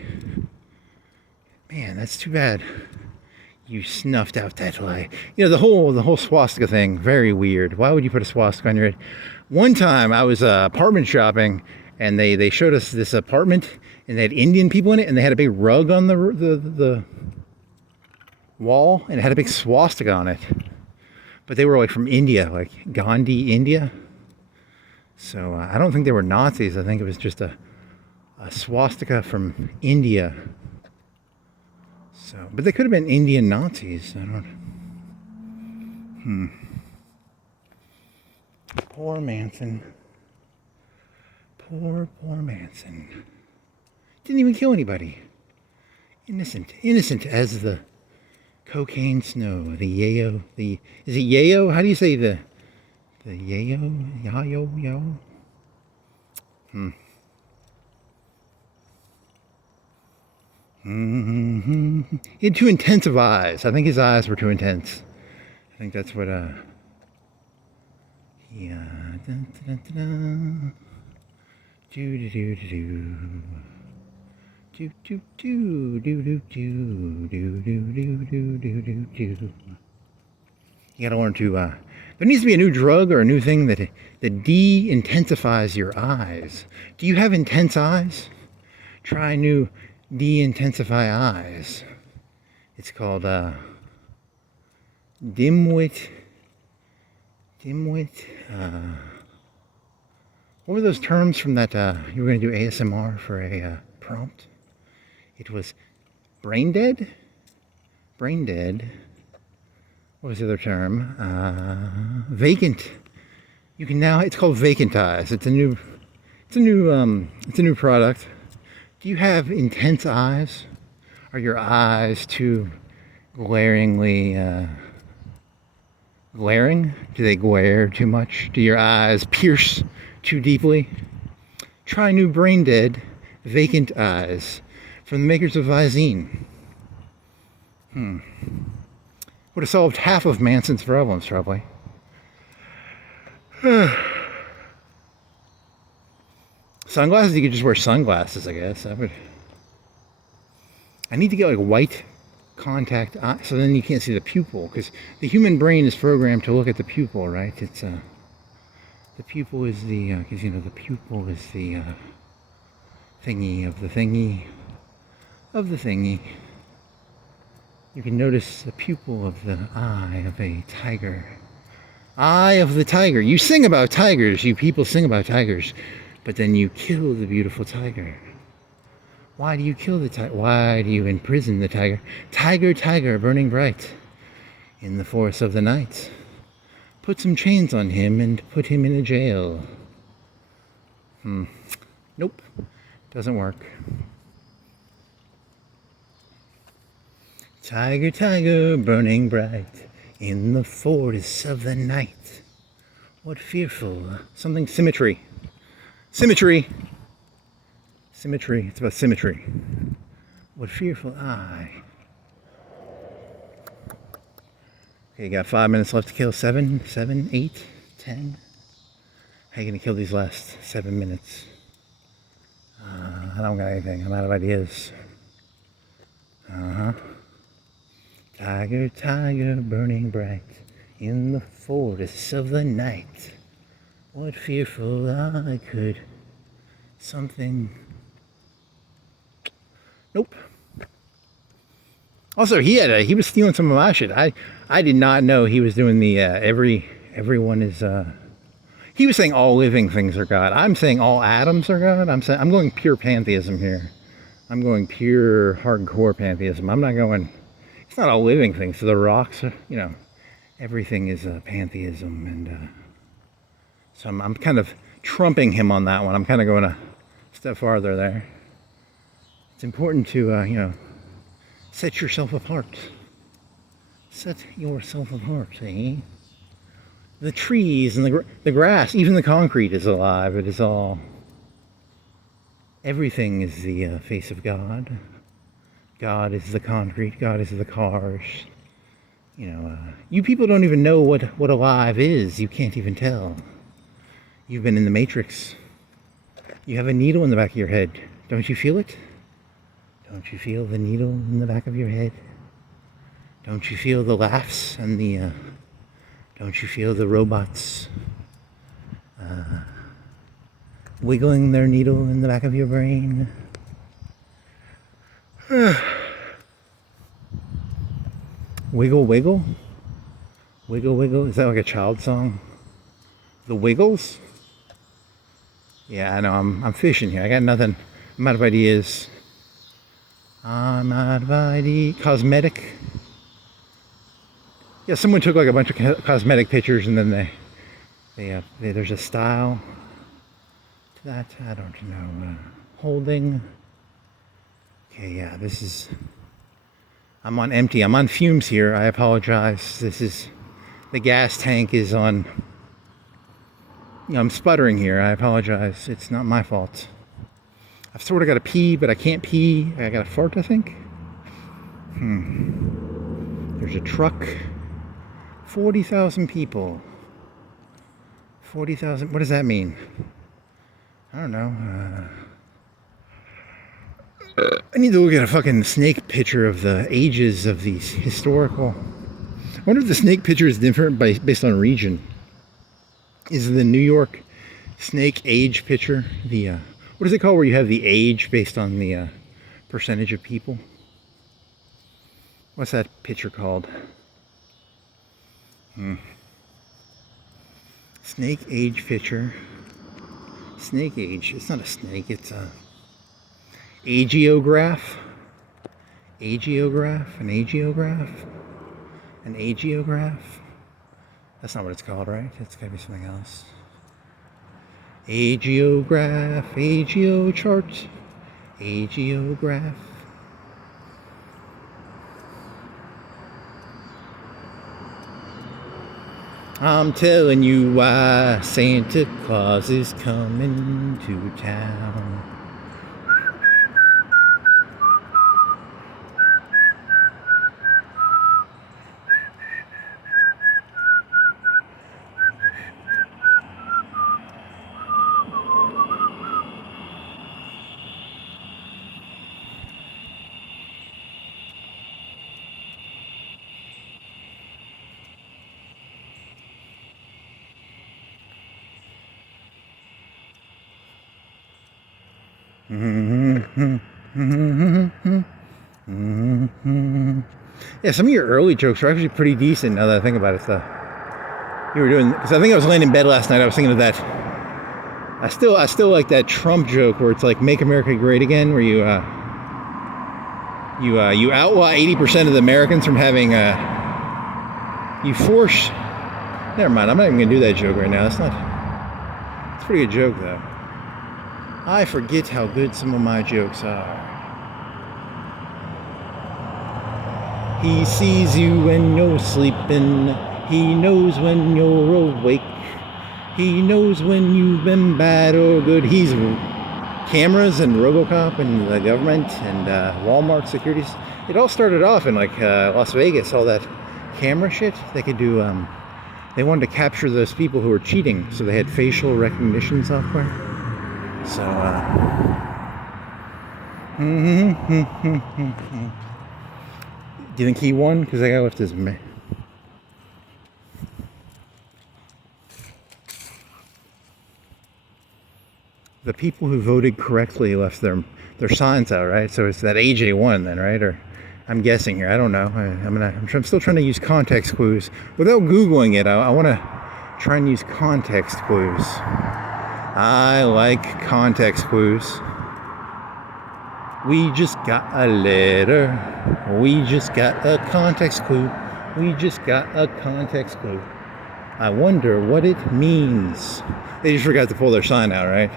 man, that's too bad. You snuffed out that lie. You know, the whole swastika thing, very weird. Why would you put a swastika on your head? One time I was apartment shopping, and they showed us this apartment, and they had Indian people in it, and they had a big rug on the wall, and it had a big swastika on it. But they were like from India, like Gandhi, India. So I don't think they were Nazis. I think it was just a swastika from India. So, but they could have been Indian Nazis. I don't. Poor Manson. Poor Manson. Didn't even kill anybody. Innocent as the cocaine snow. The yayo. Is it yayo? How do you say the yayo? Yayo? He had too intensive eyes. I think his eyes were too intense. I think that's what yeah. You gotta learn to there needs to be a new drug or a new thing that de-intensifies your eyes. Do you have intense eyes? Try new de-intensify eyes. It's called dimwit. What were those terms from that you were going to do ASMR for a prompt? It was brain dead. What was the other term? Vacant. You can now, it's called vacant eyes. It's a new it's a new product. Do you have intense eyes? Are your eyes too glaringly glaring? Do they glare too much? Do your eyes pierce too deeply? Try new Brain Dead Vacant Eyes from the makers of Visine. Would have solved half of Manson's problems, probably. Sunglasses, you could just wear sunglasses, I guess. I need to get like white contact eye, so then you can't see the pupil, because the human brain is programmed to look at the pupil, right? It's the pupil is the, because the pupil is the thingy of the thingy of the thingy. You can notice the pupil of the eye of a tiger. Eye of the tiger. You sing about tigers. You people sing about tigers. But then you kill the beautiful tiger. Why do you kill the tiger? Why do you imprison the tiger? Tiger, tiger, burning bright in the forest of the night. Put some chains on him and put him in a jail. Nope. Doesn't work. Tiger, tiger, burning bright in the forest of the night. What fearful... something symmetry. Symmetry. Symmetry. It's about symmetry. What fearful eye. Okay, you got 5 minutes left to kill. 7, 8, 10. How are you going to kill these last 7 minutes? I don't got anything. I'm out of ideas. Tiger, tiger, burning bright in the forest of the night. What fearful eye could something... Nope. Also, he was stealing some of my shit. I did not know he was doing the everyone is he was saying all living things are God. I'm saying all atoms are God. I'm going pure pantheism here. I'm going pure hardcore pantheism. I'm not going... It's not all living things. So the rocks are, everything is pantheism, and so I'm kind of trumping him on that one. I'm kind of going a step farther there. It's important to set yourself apart. Set yourself apart, eh? The trees and the grass, even the concrete is alive. It is all... Everything is the face of God. God is the concrete. God is the cars. You people don't even know what alive is. You can't even tell. You've been in the Matrix. You have a needle in the back of your head. Don't you feel it? Don't you feel the needle in the back of your head? Don't you feel the laughs and the... Don't you feel the robots wiggling their needle in the back of your brain? Wiggle, wiggle? Wiggle, wiggle? Is that like a child song? The Wiggles? Yeah, I know. I'm fishing here. I got nothing. I'm out of ideas. I'm out of ideas. Cosmetic. Yeah, someone took like a bunch of cosmetic pictures, and then there's a style to that. I don't know. Holding. Okay, yeah, this is... I'm on empty. I'm on fumes here. I apologize. The gas tank is on... I'm sputtering here. I apologize. It's not my fault. I've sort of got to pee, but I can't pee. I got to fart, I think. There's a truck. 40,000 people. 40,000... What does that mean? I don't know. I need to look at a fucking snake picture of the ages of these historical... I wonder if the snake picture is different based on region. Is the New York snake age picture the... what is it called where you have the age based on the percentage of people? What's that picture called? Snake age picture. Snake age. It's not a snake, it's a... Agiograph? Agiograph? An agiograph? An agiograph? That's not what it's called, right? It's gotta be something else. Agiograph, agio chart, agiograph. I'm telling you why Santa Claus is coming to town. Yeah, some of your early jokes are actually pretty decent now that I think about it. You were doing, because I think I was laying in bed last night, I was thinking of that. I still like that Trump joke where it's like "Make America Great Again," where you outlaw 80% of the Americans from having you force. Never mind, I'm not even gonna do that joke right now. It's a pretty good joke though. I forget how good some of my jokes are. He sees you when you're sleeping. He knows when you're awake. He knows when you've been bad or good. He's cameras and RoboCop and the government and Walmart securities. It all started off in like Las Vegas, all that camera shit. They could do, they wanted to capture those people who were cheating, so they had facial recognition software. So, do you think he won? Because that guy left his... The people who voted correctly left their signs out, right? So it's that AJ won then, right? Or I'm guessing here. I don't know. I'm still trying to use context clues without Googling it. I want to try and use context clues. I like context clues. We just got a letter. We just got a context clue. We just got a context clue. I wonder what it means. They just forgot to pull their sign out, right?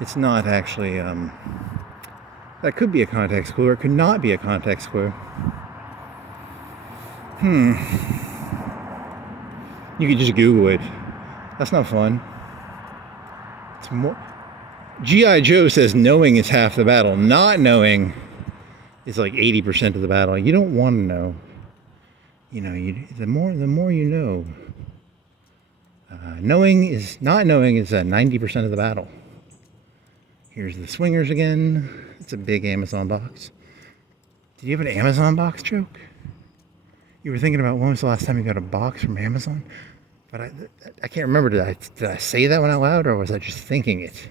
It's not actually, that could be a context clue or it could not be a context clue. You could just Google it. That's not fun. It's more... G.I. Joe says knowing is half the battle. Not knowing is like 80% of the battle. You don't want to know. You know, the more you know. Not knowing is 90% of the battle. Here's the swingers again. It's a big Amazon box. Did you have an Amazon box joke? You were thinking about when was the last time you got a box from Amazon? But I can't remember. Did I say that one out loud, or was I just thinking it?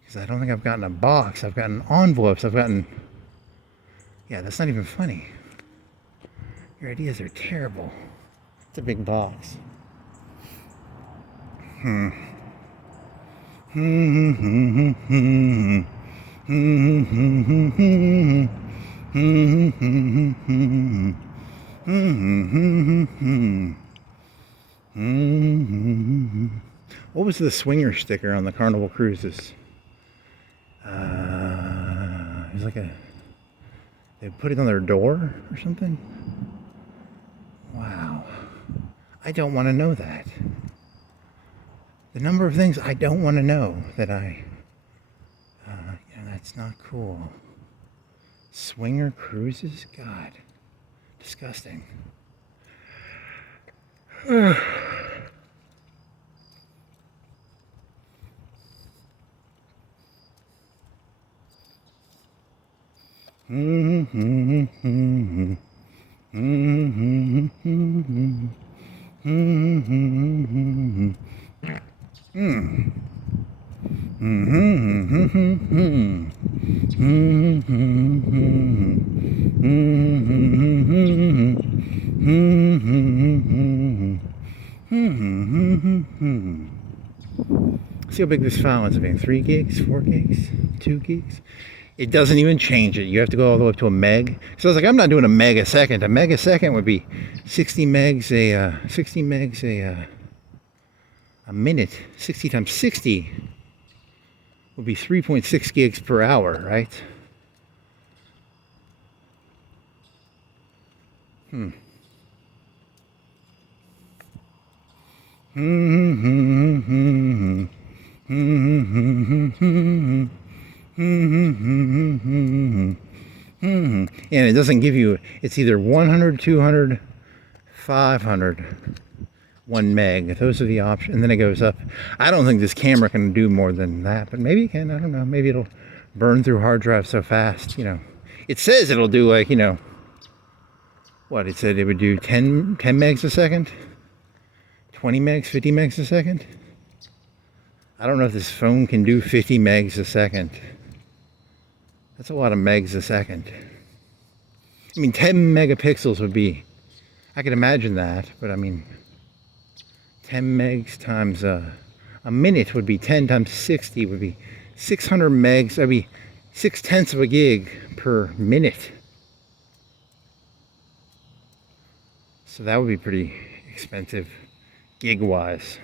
Because I don't think I've gotten a box. I've gotten envelopes. Yeah, that's not even funny. Your ideas are terrible. It's a big box. What was the swinger sticker on the Carnival Cruises? It was like they put it on their door or something? Wow. I don't want to know that. The number of things I don't want to know that that's not cool. Swinger cruises? God. Disgusting. See how big this file ends up being. 3 gigs, 4 gigs, 2 gigs. It doesn't even change it. You have to go all the way up to a meg. So I was like, I'm not doing a meg a second. A meg a second would be 60 megs a minute. 60 times 60 would be 3.6 gigs per hour, right? And it doesn't give you, it's either 100, 200, 500, 1 meg. Those are the options. And then it goes up. I don't think this camera can do more than that, but maybe it can. I don't know. Maybe it'll burn through hard drive so fast, you know. It says it'll do like, you know, what? It said it would do 10 megs a second, 20 megs, 50 megs a second. I don't know if this phone can do 50 megs a second. That's a lot of megs a second. I mean, 10 megapixels would be, I could imagine that, but I mean, 10 megs times a minute would be 10 times 60 would be 600 megs. That'd be 0.6 of a gig per minute. So that would be pretty expensive, gig-wise.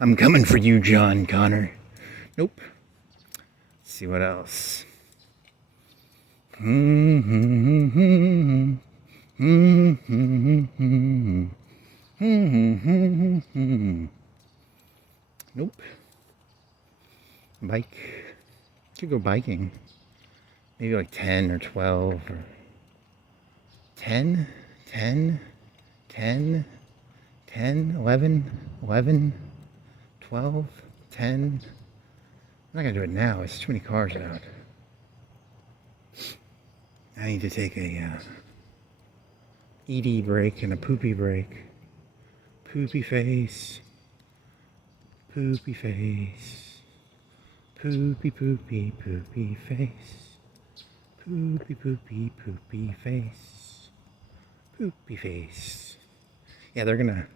I'm coming for you, John Connor. Nope. Let's see what else. Nope. Bike. Could go biking. Maybe like 10 or 12 or 10, 10, 10, 10, 11, 11, 12, 10. I'm not going to do it now. It's too many cars out. I need to take a ED break and a poopy break. Poopy face. Poopy face. Poopy, poopy, poopy face. Poopy, poopy, poopy face. Poopy face. Yeah, they're gonna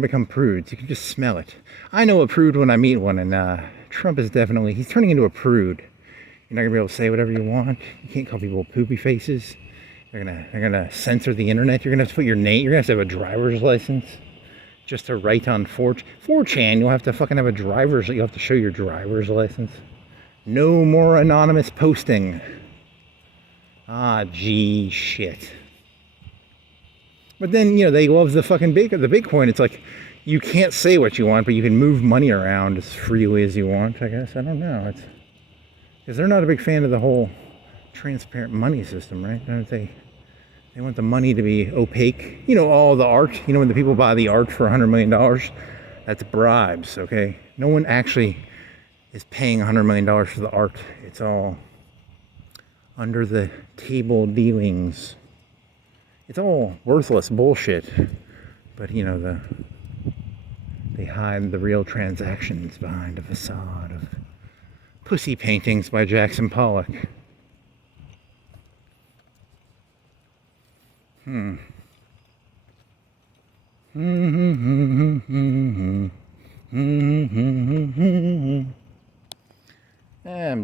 become prudes. You can just smell it. I know a prude when I meet one, and Trump is definitely, he's turning into a prude. You're not gonna be able to say whatever you want. You can't call people poopy faces. They're gonna censor the internet. You're gonna have to put your name. You're gonna have to have a driver's license just to write on 4chan. You'll have to fucking have a driver's. You'll have to show your driver's license. No more anonymous posting. Ah, gee, shit. But then, you know, they love the fucking Bitcoin. It's like, you can't say what you want, but you can move money around as freely as you want, I guess. I don't know. It's because they're not a big fan of the whole transparent money system, right? Don't they? They want the money to be opaque. You know, all the art. You know, when the people buy the art for $100 million, that's bribes, okay? No one actually is paying $100 million for the art. It's all under the table dealings. It's all worthless bullshit. But, you know, they hide the real transactions behind a facade of pussy paintings by Jackson Pollock. I'm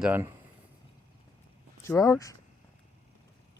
done. 2 hours?